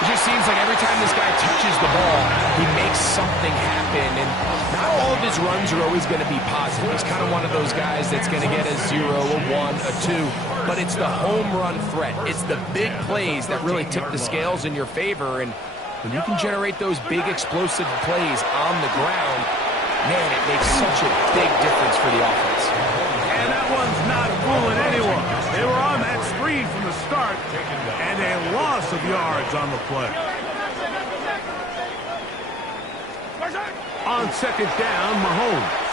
It just seems like every time this guy touches the ball, he makes something happen, and not all of his runs are always going to be positive. He's kind of one of those guys that's going to get a 0, a 1, a 2, but it's the home run threat. It's the big plays that really tip the scales in your favor, and when you can generate those big explosive plays on the ground, man, it makes such a big difference for the offense. And that one's not fooling anyone. They were on that screen from the start, and a loss of yards on the play. On 2nd down, Mahomes.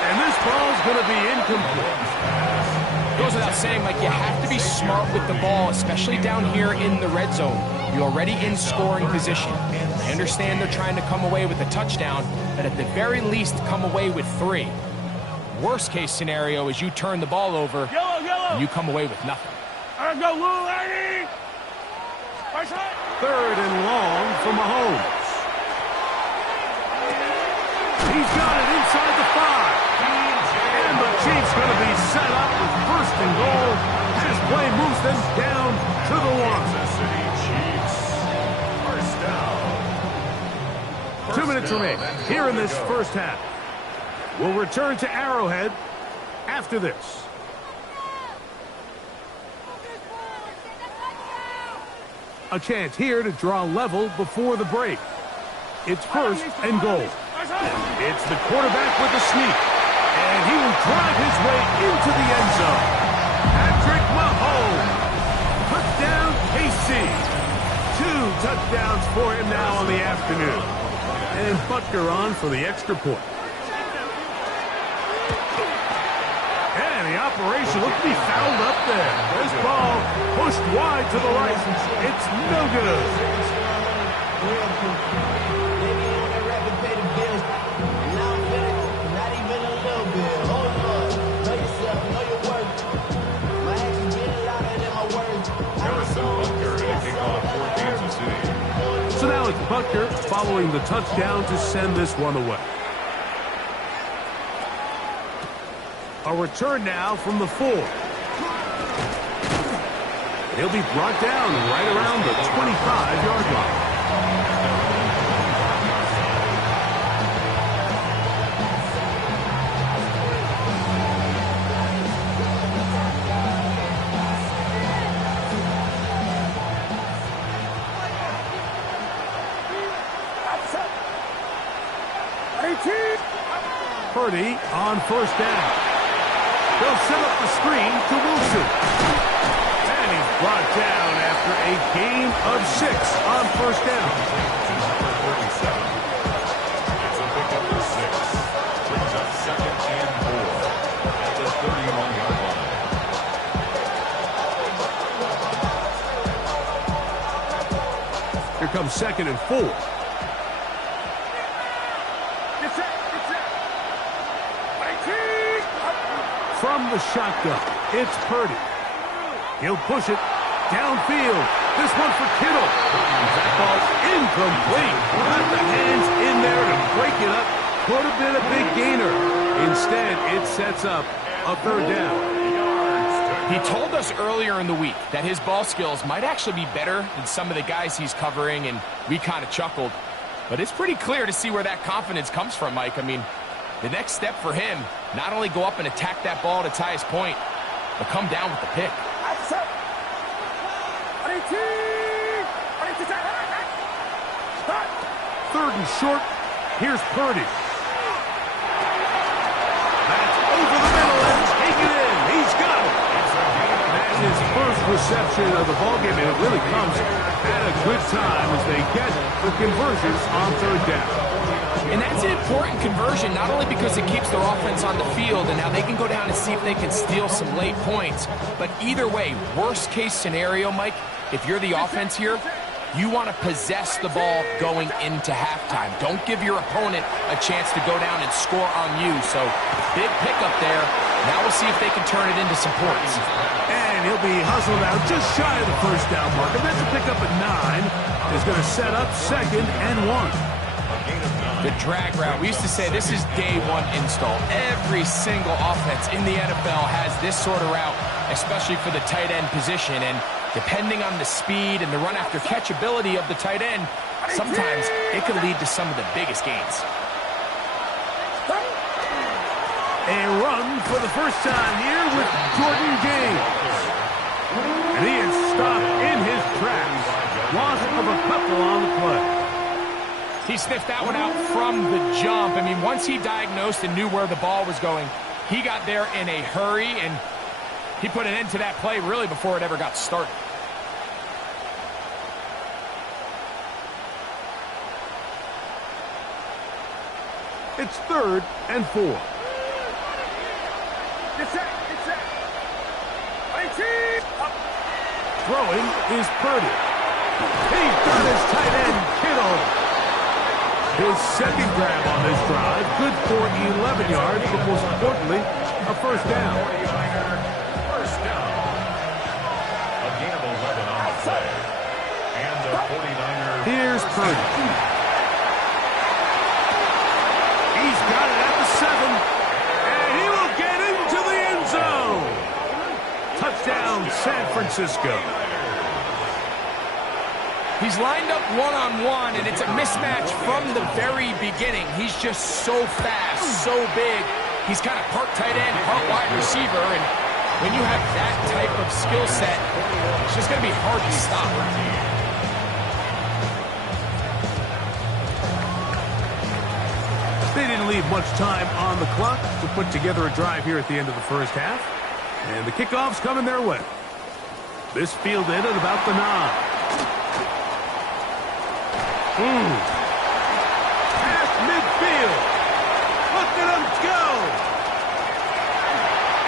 And this ball's going to be incomplete. Goes without saying, Mike, you have to be smart with the ball, especially down here in the red zone. You're already in scoring position. I understand they're trying to come away with a touchdown, but at the very least, come away with 3. Worst case scenario is you turn the ball over and you come away with nothing. 3rd and long for Mahomes. He's got it inside the 5. And the Chiefs going to be set up with 1st and goal. This play moves them down to the 1. 2 minutes remain here in this 1st half. We'll return to Arrowhead after this. A chance here to draw level before the break. It's 1st and goal. It's the quarterback with the sneak. And he will drive his way into the end zone. Patrick Mahomes. Touchdown, KC. 2 touchdowns for him now on the afternoon. And Butker on for the extra point. And the operation looked to be fouled up there. This ball pushed wide to the right. It's no good. So now it's Butker following the touchdown to send this one away. A return now from the 4. He'll be brought down right around the 25-yard line. Purdy on first down. He'll set up the screen to Wilson. And he's brought down after a gain of 6 on first down. It's a pickup of 6. Brings up 2nd and 4 at the 31-yard line. Here comes 2nd and 4. From the shotgun, it's Purdy. He'll push it downfield. This one for Kittle. That ball's incomplete. Got the hands in there to break it up. Could have been a big gainer. Instead, it sets up a 3rd down. He told us earlier in the week that his ball skills might actually be better than some of the guys he's covering, and we kind of chuckled. But it's pretty clear to see where that confidence comes from, Mike. I mean, the next step for him, not only go up and attack that ball to tie his point, but come down with the pick. 3rd and short. Here's Purdy. That's over the middle and take it in. He's got it. That's his first reception of the ballgame, and it really comes at a good time as they get the conversions on 3rd down. And that's an important conversion, not only because it keeps their offense on the field and now they can go down and see if they can steal some late points, but either way, worst case scenario, Mike, if you're the offense here, you want to possess the ball going into halftime. Don't give your opponent a chance to go down and score on you. So big pickup there. Now we'll see if they can turn it into some points. And he'll be hustled out just shy of the first down mark. And that's a pickup at 9. Is going to set up 2nd and 1. The drag route. We used to say this is day 1 install. Every single offense in the NFL has this sort of route, especially for the tight end position. And depending on the speed and the run-after-catch ability of the tight end, sometimes it can lead to some of the biggest gains. A run for the first time here with Jordan James. And he is stopped in his tracks. Loss of a couple on the play. He sniffed that one out from the jump. I mean, once he diagnosed and knew where the ball was going, he got there in a hurry, and he put an end to that play really before it ever got started. It's 3rd and 4. Throwing is Purdy. He's got his tight end, Kittle. His 2nd grab on this drive, good for 11 yards, but most importantly, a first down. First down. A gain of 11 on the play. And the 49ers. Here's Purdy. He's got it at the 7, and he will get into the end zone. Touchdown, San Francisco. He's lined up one-on-one, and it's a mismatch from the very beginning. He's just so fast, so big. He's kind of part tight end, part wide receiver, and when you have that type of skill set, it's just going to be hard to stop. They didn't leave much time on the clock to put together a drive here at the end of the first half, and the kickoff's coming their way. This fielded at about the 9. Past midfield. Look at him go.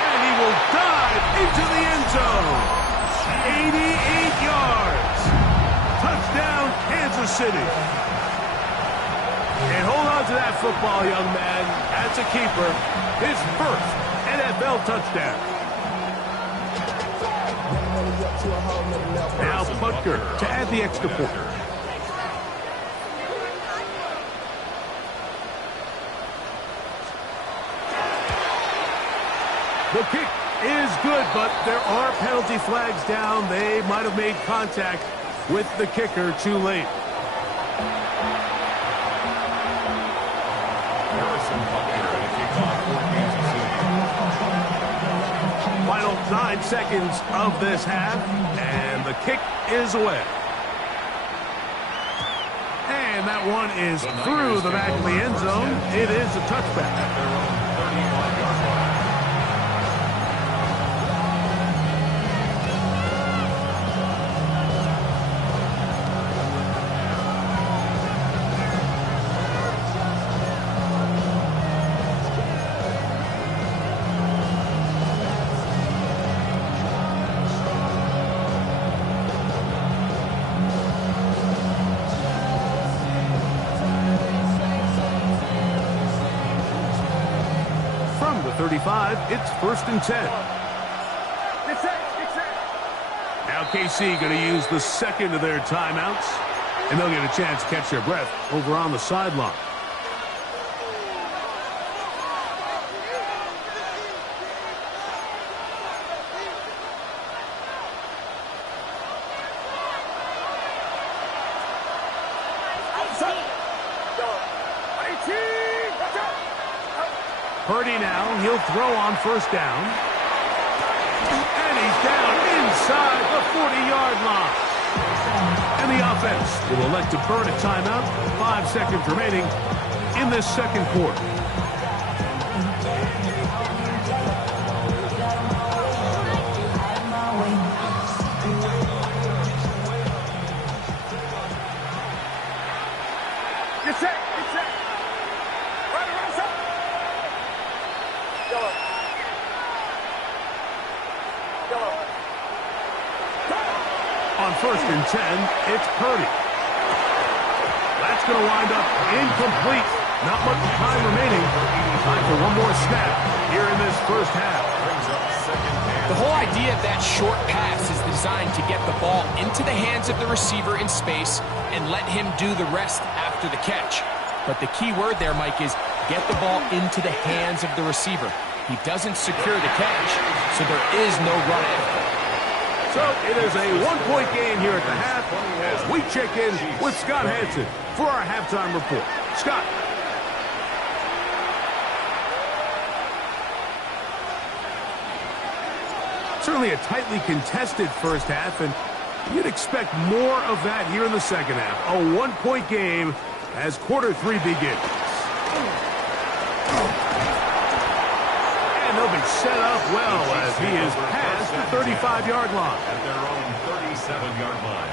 And he will dive into the end zone. 88 yards. Touchdown, Kansas City. And hold on to that football, young man. That's a keeper. His first NFL touchdown. Now Butker to add the extra point. The kick is good, but there are penalty flags down. They might have made contact with the kicker too late. Final 9 seconds of this half, and the kick is away. And that one is through the back of the end zone. It is a touchback. From the 35, it's 1st and 10. Now KC going to use the second of their timeouts, and they'll get a chance to catch their breath over on the sideline. Purdy now, he'll throw on 1st down. And he's down inside the 40-yard line. And the offense will elect to burn a timeout. 5 seconds remaining in this second quarter. On 1st and 10, it's Purdy. That's going to wind up incomplete. Not much time remaining. Time for one more snap here in this first half. The whole idea of that short pass is designed to get the ball into the hands of the receiver in space and let him do the rest after the catch. But the key word there, Mike, is get the ball into the hands of the receiver. He doesn't secure the catch, so there is no run after. So it is a one-point game here at the half as we check in with Scott Hanson for our halftime report. Scott. Certainly a tightly contested first half, and you'd expect more of that here in the second half. A one-point game as quarter 3 begins. And they'll be set up well as he is past the 35-yard line. At their own 37-yard line.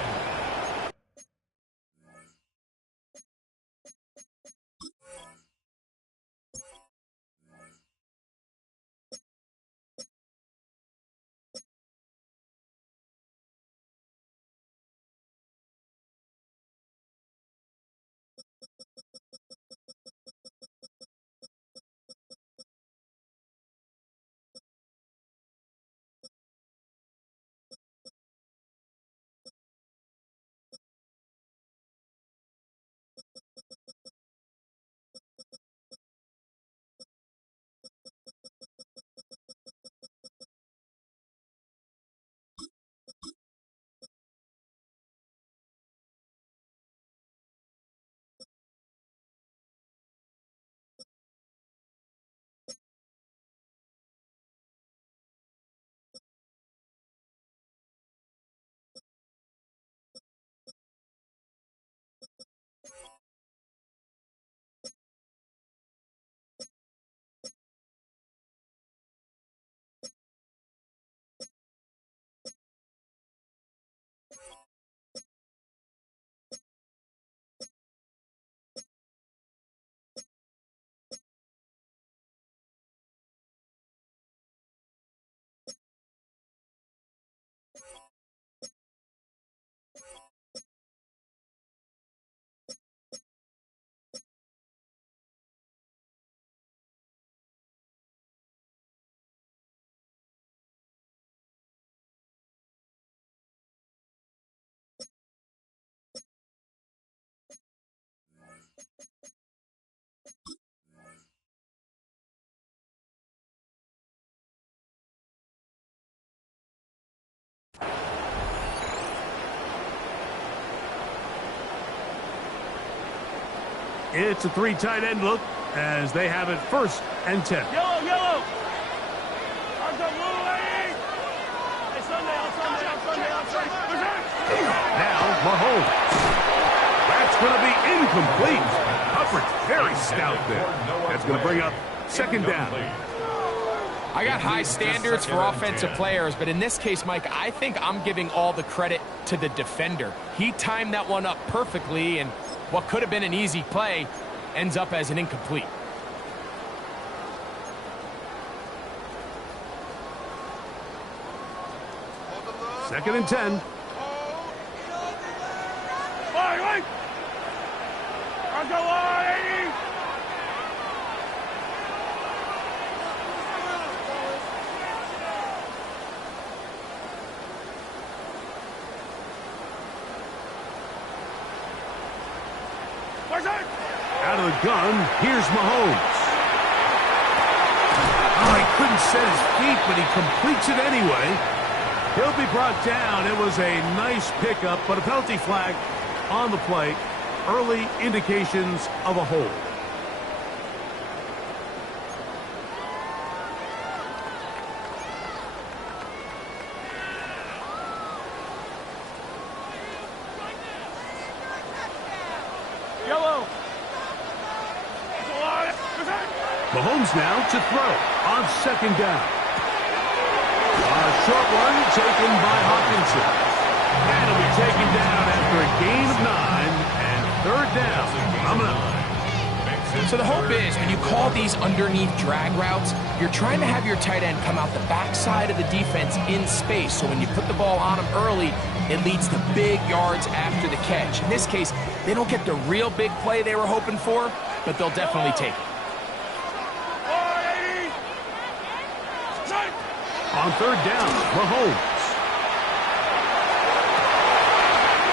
It's a 3 tight end look as they have it 1st and 10. Yellow, yellow. Arms up, move, lady. Hey, Sunday, on Sunday, on Sunday, on Sunday. Now, Mahomes. That's going to be incomplete. Coverage very stout there. That's going to bring up 2nd down. I got high standards for offensive players, but in this case, Mike, I think I'm giving all the credit to the defender. He timed that one up perfectly, and what could have been an easy play ends up as an incomplete. Second and 10. Wait. Arms up, lady. Out of the gun, here's Mahomes. Oh, he couldn't set his feet, but he completes it anyway. He'll be brought down. It was a nice pickup, but a penalty flag on the play. Early indications of a hold. Yellow. Mahomes now to throw on 2nd down. A short one taken by Hawkinson. And it'll be taken down after a gain of 9 and 3rd down. Coming up. So the hope is when you call these underneath drag routes, you're trying to have your tight end come out the backside of the defense in space. So when you put the ball on him early, it leads to big yards after the catch. In this case, they don't get the real big play they were hoping for, but they'll definitely take it. On 3rd down, Mahomes.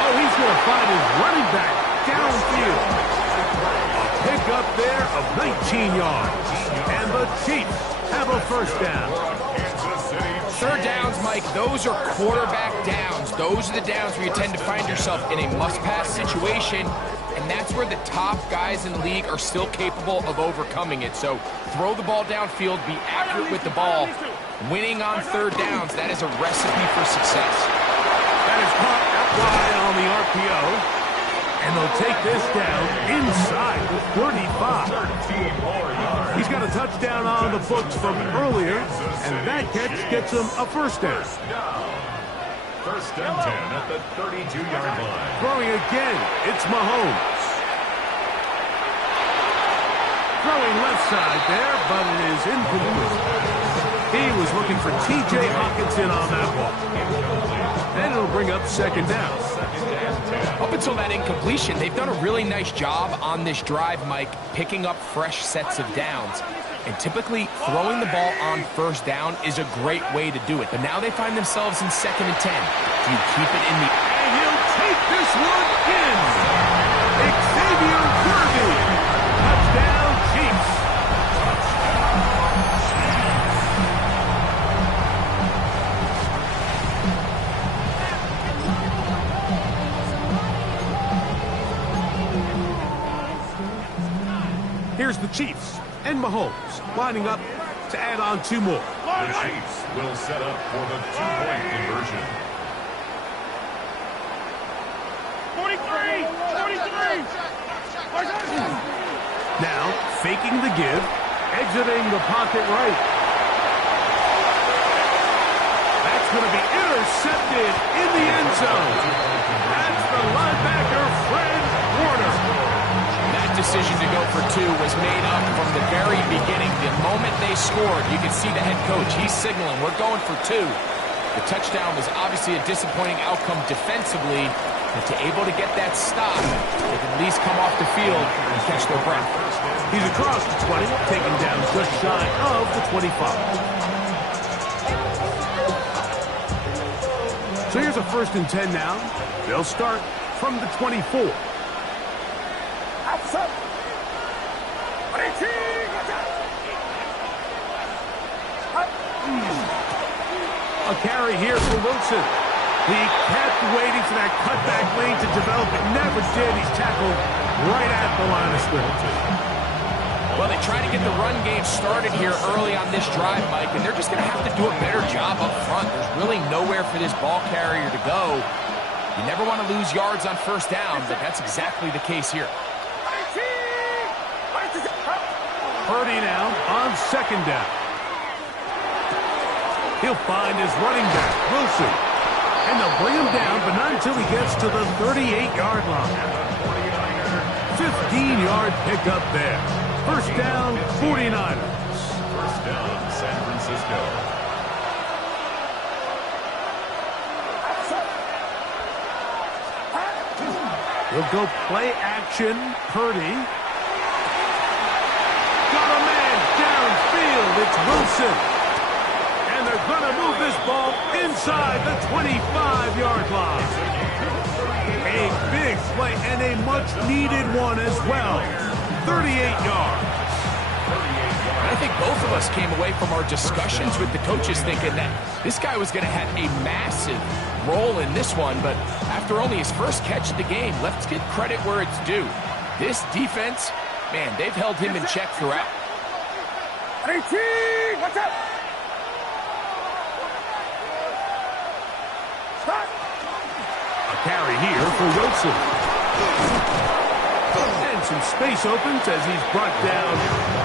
Oh, he's going to find his running back downfield. A pick up there of 19 yards. And the Chiefs have a 1st down. 3rd downs, Mike, those are quarterback downs. Those are the downs where you tend to find yourself in a must-pass situation, and that's where the top guys in the league are still capable of overcoming it. So throw the ball downfield, be accurate with the ball. Winning on 3rd downs, that is a recipe for success. That is caught out wide on the RPO. And they'll take this down inside the 35. He's got a touchdown on the books from earlier, and that catch gets him a 1st down. 1st and 10 at the 32-yard line. Throwing again, it's Mahomes. Throwing left side there, but it is incomplete. He was looking for T.J. Hawkinson on that ball. And it'll bring up 2nd down. Up until that incompletion, they've done a really nice job on this drive, Mike, picking up fresh sets of downs. And typically, throwing the ball on 1st down is a great way to do it. But now they find themselves in 2nd and 10. Do you keep it in the... And he'll take this one in. Xavier Worthy. Touchdown, Chiefs. Here's the Chiefs and Mahomes lining up to add on 2 more. The Chiefs will set up for the 2-point conversion. 43. Now, faking the give, exiting the pocket right. That's going to be intercepted in the end zone. That's the linebacker, Fred Warner. That decision to go for 2 was made up from the very beginning. The moment they scored, you could see the head coach. He's signaling, we're going for 2. The touchdown was obviously a disappointing outcome defensively, but to able to get that stop, they can at least come off the field and catch their breath. He's across the 20, taken down just shy of the 25. So here's a 1st and 10 now. They'll start from the 24. A carry here for Wilson. He kept waiting for that cutback lane to develop. It never did. He's tackled right at the line of scrimmage. Well, they try to get the run game started here early on this drive, Mike, and they're just going to have to do a better job up front. There's really nowhere for this ball carrier to go. You never want to lose yards on first down, but that's exactly the case here. Purdy now on second down. He'll find his running back, Wilson. And they'll bring him down, but not until he gets to the 38-yard line. 15-yard pickup there. First down, 49ers. First down, San Francisco. We'll go play action. Purdy. Got a man downfield. It's Wilson. And they're going to move this ball inside the 25-yard line. A big play and a much-needed one as well. 38 yards. I think both of us came away from our discussions with the coaches thinking that this guy was going to have a massive role in this one, but after only his first catch of the game, let's give credit where it's due. This defense, man, they've held him in check throughout. 18! What's up? Stop! A carry here for Wilson. And some space opens as he's brought down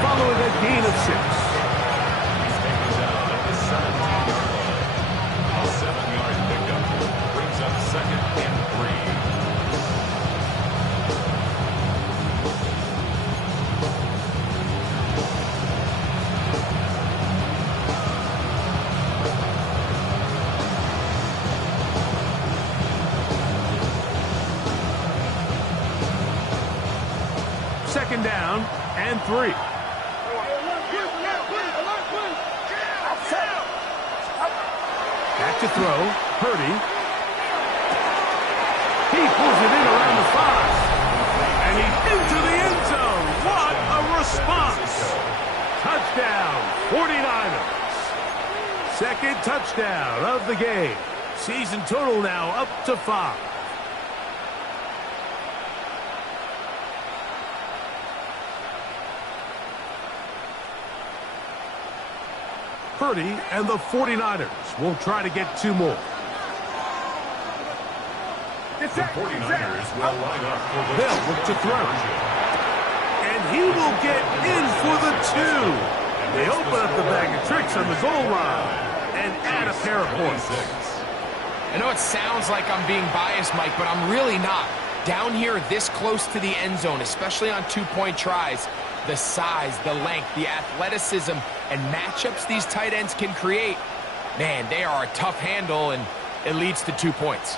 following a gain of 6. He's taken down at the 17-yard line. A 7-yard pickup brings up 2nd and 3. Second down and 3. Back to throw. Purdy. He pulls it in around the 5. And he's into the end zone. What a response. Touchdown, 49ers. Second touchdown of the game. Season total now up to 5. Purdy and the 49ers will try to get 2 more. The 49ers will line up for the They'll look to throw. And he will get in for the 2. They open up the bag of tricks on the goal line and add a pair of points. I know it sounds like I'm being biased, Mike, but I'm really not. Down here this close to the end zone, especially on 2-point tries, the size, the length, the athleticism, and matchups these tight ends can create, man, they are a tough handle, and it leads to 2 points.